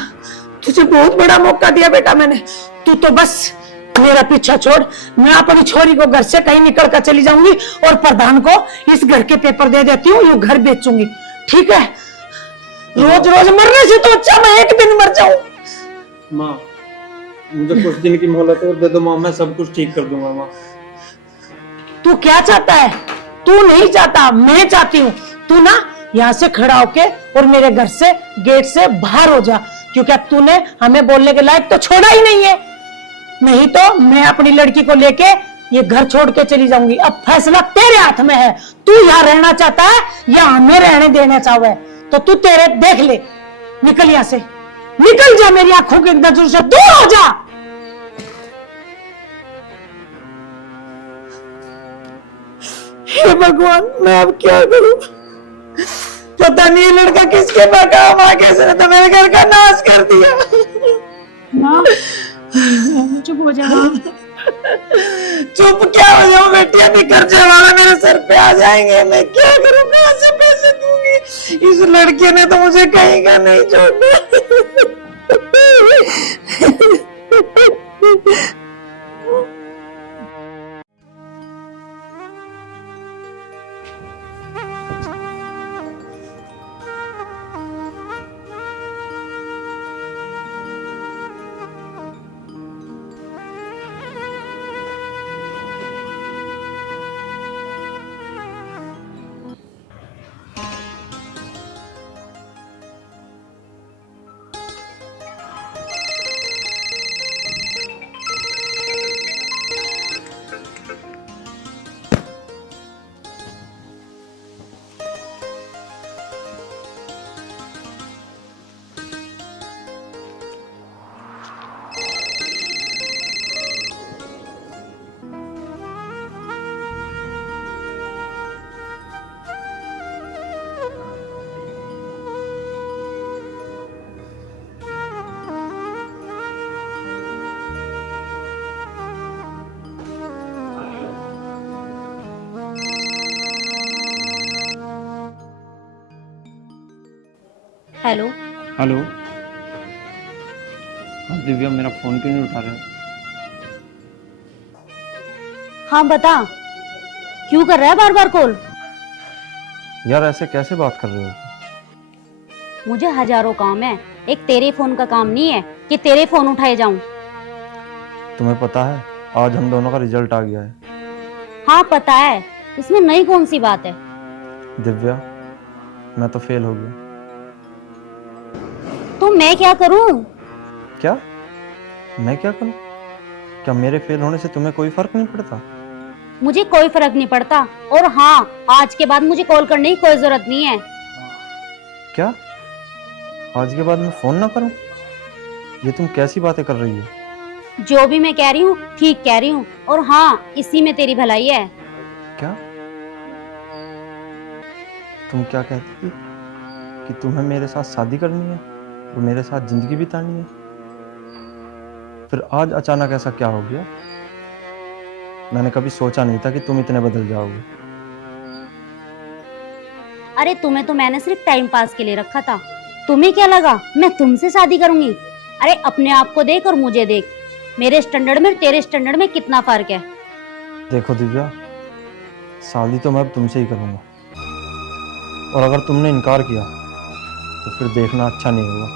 तुझे बहुत बड़ा मौका दिया बेटा मैंने। तू तो बस मेरा पीछा छोड़, मैं अपनी छोरी को घर से कहीं निकल कर चली जाऊंगी, और प्रधान को इस घर के पेपर दे देती हूँ, ये घर बेचूंगी, ठीक है? रोज रोज मरने से तो अच्छा मैं एक दिन मर जाऊं। माँ मुझे कुछ दिन की मोहलत और दे दो माँ, मैं सब कुछ ठीक कर दूंगा माँ। तू क्या चाहता है? तू नहीं चाहता, मैं चाहती हूँ। तू ना यहाँ से खड़ा होके और मेरे घर से गेट से बाहर हो जा, क्योंकि तूने हमें बोलने के लायक तो छोड़ा ही नहीं है। नहीं तो मैं अपनी लड़की को लेके ये घर छोड़ के चली जाऊंगी। अब फैसला तेरे हाथ में है, तू यहाँ रहना चाहता है या हमें रहने देना चाहता है, तो तू तेरे देख ले। निकल यहाँ से, निकल जा, मेरी आंखों की नजर से दूर हो जा। हे भगवान, मैं अब क्या करूं? पता नहीं ये लड़का किसके काम आ गया, इसने तो मेरे घर का नाश कर दिया। माँ चुप हो जाओ। चुप क्या हो जाऊं बेटी? अभी कर्जे वाला मेरे सर पे आ जाएंगे, मैं क्या करूं? कहां से पैसे दूंगी? इस लड़के ने तो मुझे कहीं का नहीं छोड़ा। हेलो। हेलो। हाँ दिव्या, मेरा फोन क्यों नहीं उठा रहे? हाँ बता, क्यों कर रहा है बार बार कॉल? यार ऐसे कैसे बात कर रहे हो? मुझे हजारों काम है, एक तेरे फोन का काम नहीं है कि तेरे फोन उठाए जाऊं। तुम्हें पता है आज हम दोनों का रिजल्ट आ गया है। हाँ पता है, इसमें नई कौन सी बात है। दिव्या, मैं तो फेल हो गया। तो मैं क्या करूं? क्या? मैं क्या करूं? क्या मेरे फेल होने से तुम्हें कोई फर्क नहीं पड़ता? मुझे कोई फर्क नहीं पड़ता, और हाँ, आज के बाद मुझे कॉल करने की कोई जरूरत नहीं है। क्या? आज के बाद मैं फोन ना करूं? ये तुम कैसी बातें कर रही हो? जो भी मैं कह रही हूँ ठीक कह रही हूँ, और हाँ, इसी में तेरी भलाई है। क्या? तुम क्या कहती थी कि तुम्हें मेरे साथ शादी करनी है और मेरे साथ जिंदगी बितानी है? फिर आज अचानक ऐसा क्या हो गया? मैंने कभी सोचा नहीं था कि तुम इतने बदल जाओगे। अरे तुम्हें तो मैंने सिर्फ टाइम पास के लिए रखा था। तुम्हें क्या लगा मैं तुमसे शादी करूंगी? अरे अपने आप को देख और मुझे देख, मेरे स्टैंडर्ड में तेरे स्टैंडर्ड में कितना फर्क है। देखो दिव्या, शादी तो मैं अब तुमसे ही करूंगा, और अगर तुमने इनकार किया तो फिर देखना अच्छा नहीं होगा।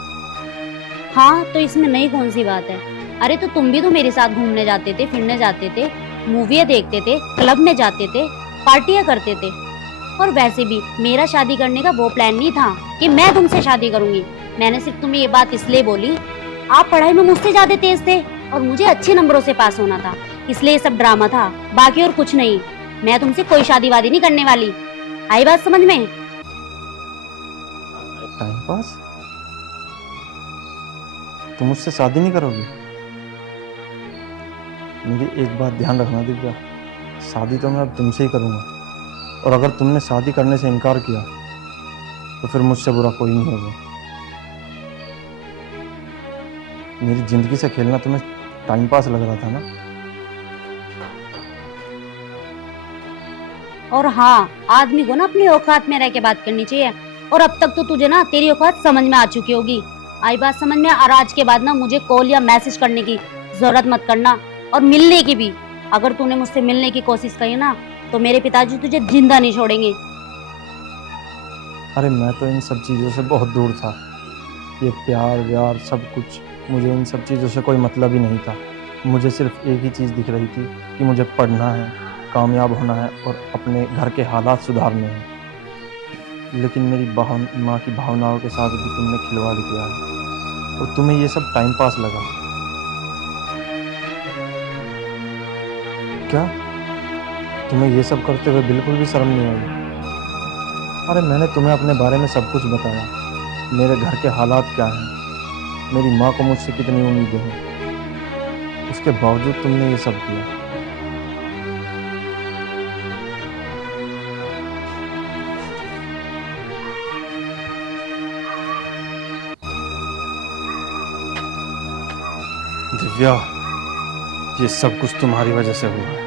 हाँ तो इसमें नई कौन सी बात है? अरे तो तुम भी तो मेरे साथ घूमने जाते थे, फिरने जाते थे, मूवियाँ देखते थे, क्लब में जाते थे, पार्टियां करते थे। और वैसे भी मेरा शादी करने का वो प्लान नहीं था कि मैं तुमसे शादी करूंगी। मैंने सिर्फ तुम्हें ये बात इसलिए बोली, आप पढ़ाई में मुझसे ज्यादा तेज थे और मुझे अच्छे नंबरों से पास होना था, इसलिए ये सब ड्रामा था, बाकी और कुछ नहीं। मैं तुमसे कोई शादी वादी नहीं करने वाली। आई बात समझ में? Time pass? तुम मुझसे शादी नहीं करोगी? मेरी एक बात ध्यान रखना दिव्या, शादी तो मैं अब तुमसे ही करूंगा, और अगर तुमने शादी करने से इनकार किया तो फिर मुझसे बुरा कोई नहीं होगा। मेरी जिंदगी से खेलना तुम्हें टाइम पास लग रहा था ना? और हाँ, आदमी को ना अपनी औकात में रह के बात करनी चाहिए, और अब तक तो तुझे ना तेरी औकात समझ में आ चुकी होगी। आई बात समझ में? और आज के बाद ना मुझे कॉल या मैसेज करने की जरूरत मत करना, और मिलने की भी। अगर तूने मुझसे मिलने की कोशिश की ना तो मेरे पिताजी तुझे जिंदा नहीं छोड़ेंगे। अरे मैं तो इन सब चीज़ों से बहुत दूर था। ये प्यार व्यार सब कुछ, मुझे इन सब चीज़ों से कोई मतलब ही नहीं था। मुझे सिर्फ एक ही चीज़ दिख रही थी कि मुझे पढ़ना है, कामयाब होना है और अपने घर के हालात सुधारने हैं। लेकिन मेरी माँ की भावनाओं के साथ भी तुमने खिलवाड़ किया है, और तुम्हें ये सब टाइम पास लगा। क्या तुम्हें ये सब करते हुए बिल्कुल भी शर्म नहीं आई? अरे मैंने तुम्हें अपने बारे में सब कुछ बताया, मेरे घर के हालात क्या हैं, मेरी माँ को मुझसे कितनी उम्मीदें हैं, उसके बावजूद तुमने ये सब किया। दिव्या, ये सब कुछ तुम्हारी वजह से हुआ है,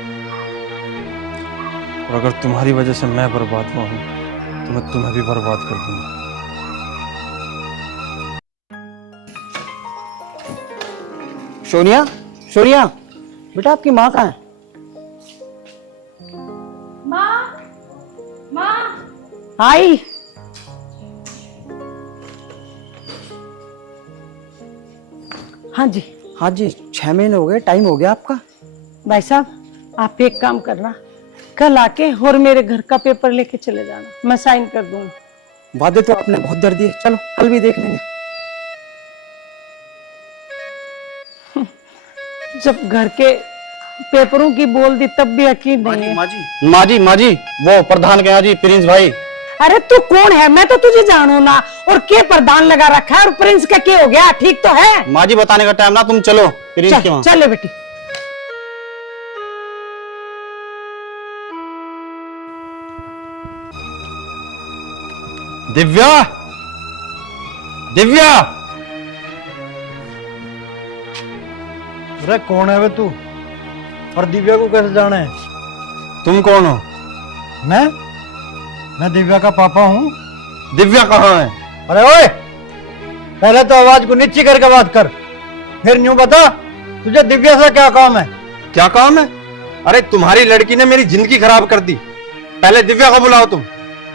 और अगर तुम्हारी वजह से मैं बर्बाद हुआ हूं तो मैं तुम्हें भी बर्बाद कर दूंगा। सोनिया, सोनिया, बेटा आपकी माँ कहाँ है? आई। हाँ जी। हाँ जी, 6 महीने हो गए, टाइम हो गया आपका। भाई साहब, आप एक काम करना, कल आके और मेरे घर का पेपर लेके चले जाना, मैं साइन कर दूंगी। वादे तो आपने बहुत दर्द दिए, चलो कल भी देख लेंगे। जब घर के पेपरों की बोल दी तब भी यकीन नहीं है। माँ जी, वो प्रधान के यहाँ जी, प्रिंस भाई। अरे तू कौन है? मैं तो तुझे जानू ना, और के प्रधान लगा रखा है, और प्रिंस का क्या हो गया? ठीक तो है? माँ जी बताने का टाइम ना, तुम चलो प्रिंस के वहाँ। चल बेटी। दिव्या, दिव्या, अरे कौन है वे तू? और दिव्या को कैसे जाना है? तुम कौन हो? मैं दिव्या का पापा हूँ। दिव्या कहाँ है? अरे ओए, पहले तो आवाज को नीचे करके बात कर, फिर न्यू बता तुझे दिव्या से क्या काम है? क्या काम है? अरे तुम्हारी लड़की ने मेरी जिंदगी खराब कर दी, पहले दिव्या को बुलाओ तुम।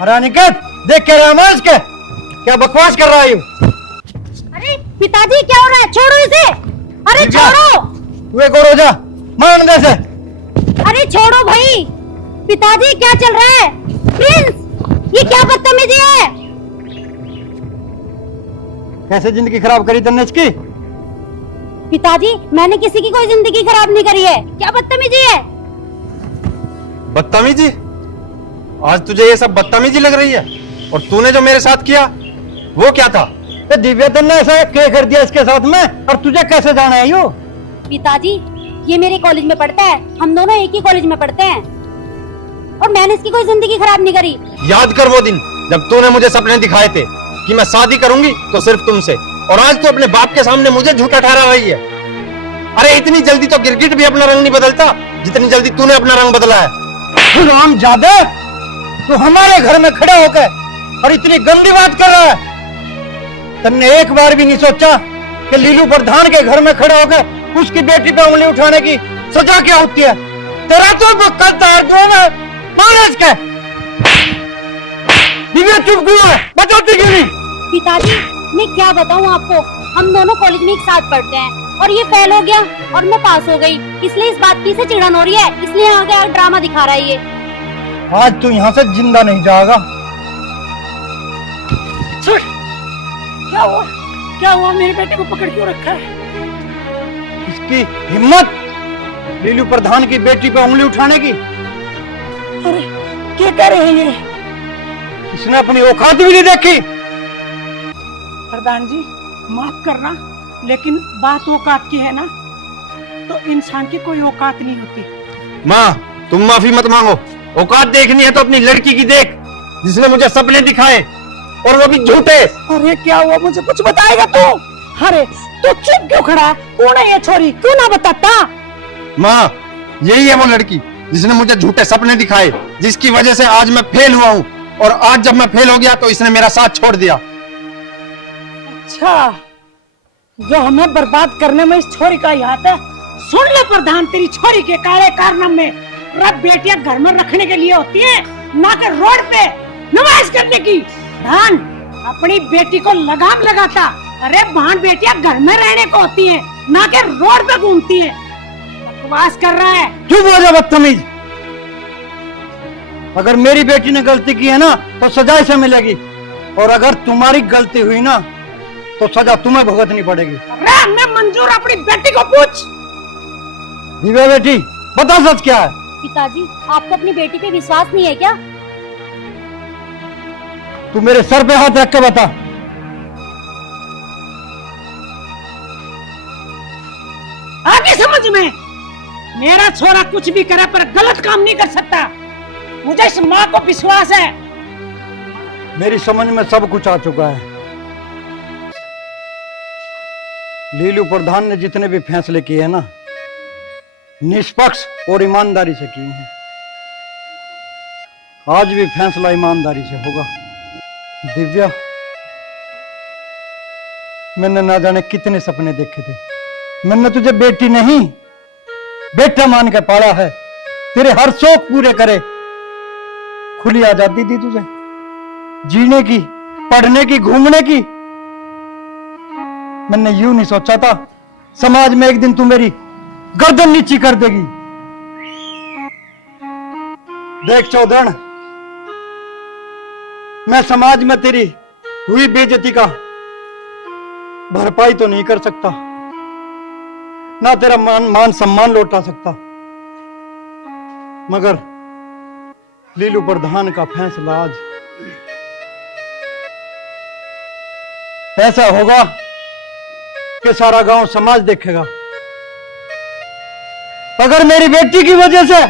अरे अनिकेत, देख के रहा मैं इसके, क्या बकवास कर रहा है? अरे पिताजी क्या हो रहा है? छोड़ो इसे। अरे दिव्या। छोड़ो। तू एक और हो जा, मान दे से। अरे छोड़ो भाई, पिताजी क्या चल रहा है? प्रिंस, ये क्या बदतमीजी है? कैसे जिंदगी खराब करी तुमने इसकी? पिताजी, मैंने किसी की कोई जिंदगी खराब नहीं करी है, क्या बदतमीजी है? बदतमीजी? आज तुझे ये सब बदतमीजी लग रही है? और तूने जो मेरे साथ किया वो क्या था? ये दिव्या तुमने ऐसा क्या कर दिया इसके साथ में, और तुझे कैसे जाना है यो? पिताजी, ये मेरे कॉलेज में पढ़ता है, हम दोनों एक ही कॉलेज में पढ़ते हैं, और मैंने इसकी कोई जिंदगी खराब नहीं करी। याद कर वो दिन जब तूने मुझे सपने दिखाए थे कि मैं शादी करूंगी तो सिर्फ तुमसे, और आज तो अपने बाप के सामने मुझे झूठा ठहरा रही है। अरे इतनी जल्दी तो गिरगिट भी अपना रंग नहीं बदलता जितनी जल्दी तूने अपना रंग बदला है। राम ज्यादा तू हमारे घर में खड़ा होकर और इतनी गंदी बात कर रहा है। तुमने एक बार भी नहीं सोचा कि लीलू प्रधान के घर में खड़ा होकर उसकी बेटी पे उंगली उठाने की सजा क्या होती है? तेरा तो दिव्या चुप क्यों है? बताती क्यों नहीं? पिताजी, मैं क्या बताऊं आपको, हम दोनों कॉलेज में एक साथ पढ़ते हैं, और ये फेल हो गया और मैं पास हो गई, इसलिए इस बात की से चिढ़न हो रही है, इसलिए आगे ड्रामा दिखा रहा है ये। आज तू यहाँ से जिंदा नहीं जाएगा। क्या हुआ? क्या हुआ? मेरे बेटे को पकड़ क्यों रखा है? इसकी हिम्मत लीलू प्रधान की बेटी पे उंगली उठाने की। अरे क्या कह रहे हैं ये? इसने अपनी औकात भी नहीं देखी। प्रधान जी, माफ करना, लेकिन बात औकात की है ना, तो इंसान की कोई औकात नहीं होती। माँ, तुम माफी मत मांगो। औकात देखनी है तो अपनी लड़की की देख, जिसने मुझे सपने दिखाए और वो भी झूठे। अरे क्या हुआ? मुझे कुछ बताएगा तू? अरे तू चुप क्यों खड़ा है? कौन है ये छोरी? क्यों ना बताता? माँ, यही है वो लड़की जिसने मुझे झूठे सपने दिखाए, जिसकी वजह से आज मैं फेल हुआ हूँ, और आज जब मैं फेल हो गया तो इसने मेरा साथ छोड़ दिया। अच्छा, जो हमें बर्बाद करने में इस छोरी का ही हाथ है। सुन ले प्रधान, तेरी छोरी के काले कारनामे रब बेटियां घर में रखने के लिए होती हैं, ना कि रोड पे नुमाइश करने की। धान अपनी बेटी को लगाम लगाता, अरे बहन बेटियां घर में रहने को होती हैं, ना कि रोड पे घूमती हैं। बकवास कर रहा है। चुप हो जा बदतमीज। अगर मेरी बेटी ने गलती की है ना तो सजा इसे मिलेगी, और अगर तुम्हारी गलती हुई ना तो सजा तुम्हें भुगतनी पड़ेगी। अरे मैं मंजूर, अपनी बेटी को पूछ। दिव्या बेटी, बता सच क्या है? पिताजी, आपको अपनी बेटी पे विश्वास नहीं है क्या? तू मेरे सर पे हाथ रख के बता। आगे समझ में, मेरा छोरा कुछ भी करे पर गलत काम नहीं कर सकता। मुझे इस माँ को विश्वास है। मेरी समझ में सब कुछ आ चुका है। लीलू प्रधान ने जितने भी फैसले किए हैं ना, निष्पक्ष और ईमानदारी से किए हैं। आज भी फैसला ईमानदारी से होगा। दिव्या, मैंने ना जाने कितने सपने देखे थे। मैंने तुझे बेटी नहीं, बेटा मान के पाला है। तेरे हर शौक पूरे करे। खुली आजादी दी तुझे, जीने की, पढ़ने की, घूमने की। मैंने यूं नहीं सोचा था समाज में एक दिन तू मेरी गर्दन नीची कर देगी। देख चौधरी, मैं समाज में तेरी हुई बेइज्जती का भरपाई तो नहीं कर सकता, ना तेरा मान सम्मान लौटा सकता, मगर लीलू प्रधान का फैसला आज ऐसा होगा कि सारा गांव समाज देखेगा। अगर मेरी बेटी की वजह से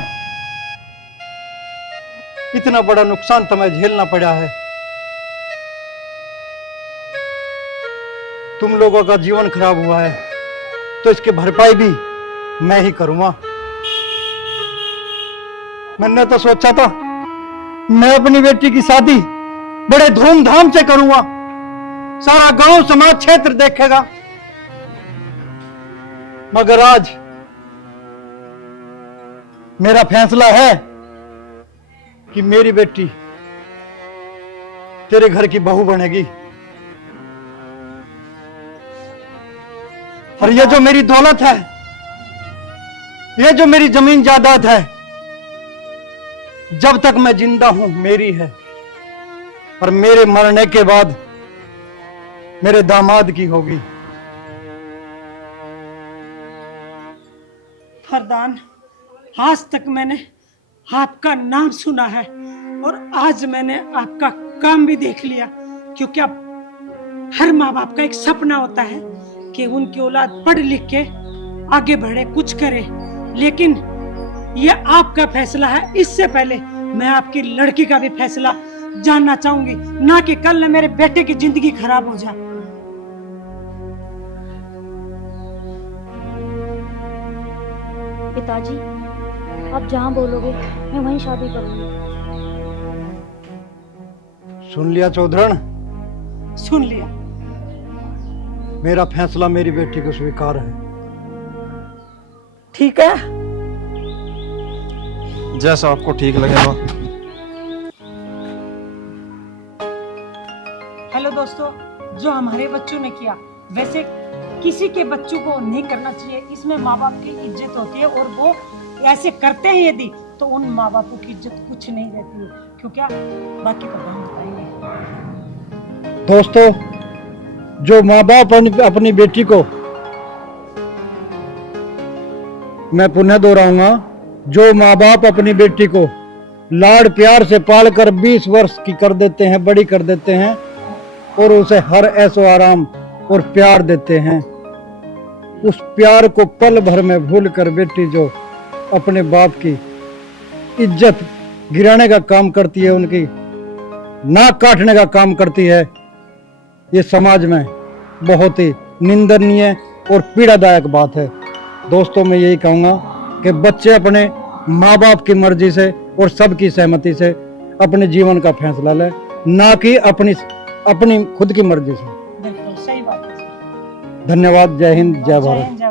इतना बड़ा नुकसान तुम्हें झेलना पड़ा है, तुम लोगों का जीवन खराब हुआ है, तो इसकी भरपाई भी मैं ही करूंगा। मैंने तो सोचा था मैं अपनी बेटी की शादी बड़े धूमधाम से करूंगा, सारा गांव समाज क्षेत्र देखेगा, मगर आज मेरा फैसला है कि मेरी बेटी तेरे घर की बहू बनेगी। और ये जो मेरी दौलत है ये जो मेरी जमीन जायदाद है, जब तक मैं जिंदा हूं मेरी है, पर मेरे मरने के बाद मेरे दामाद की होगी। फरदान, आज तक मैंने आपका नाम सुना है और आज मैंने आपका काम भी देख लिया, क्योंकि अब हर माँ बाप का एक सपना होता है कि उनकी औलाद पढ़ लिख के आगे बढ़े, कुछ करे। लेकिन ये आपका फैसला है। इससे पहले मैं आपकी लड़की का भी फैसला जानना चाहूंगी, ना कि कल न मेरे बेटे की जिंदगी खराब हो जाए। पिताजी, आप जहाँ बोलोगे मैं वहीं शादी करूंगी। सुन लिया चौधरण? सुन लिया। मेरा फैसला मेरी बेटी को स्वीकार है। ठीक है, जैसा आपको ठीक लगे माँ। हेलो दोस्तों, जो हमारे बच्चों ने किया वैसे किसी के बच्चों को नहीं करना चाहिए। इसमें माँ बाप की इज्जत होती है और वो ऐसे करते हैं यदि, तो उन माँ बापों की इज्जत कुछ नहीं रहती है। क्यों, क्या बाकी का हम बताएंगे। दोस्तों, जो माँ बाप अपनी बेटी को, मैं पुनः दोहराऊंगा, जो माँ बाप अपनी बेटी को लाड़ प्यार से पालकर 20 वर्ष की कर देते हैं, बड़ी कर देते हैं और उसे हर ऐशो आराम और प्यार देते हैं, उस प्यार को पल भर में भूल कर बेटी जो अपने बाप की इज्जत गिराने का काम करती है, उनकी नाक काटने का काम करती है, ये समाज में बहुत ही निंदनीय और पीड़ादायक बात है। दोस्तों, मैं यही कहूँगा कि बच्चे अपने माँ बाप की मर्जी से और सबकी सहमति से अपने जीवन का फैसला लें, ना कि अपनी खुद की मर्जी से। बिल्कुल सही बात है। धन्यवाद। जय हिंद, जय भारत।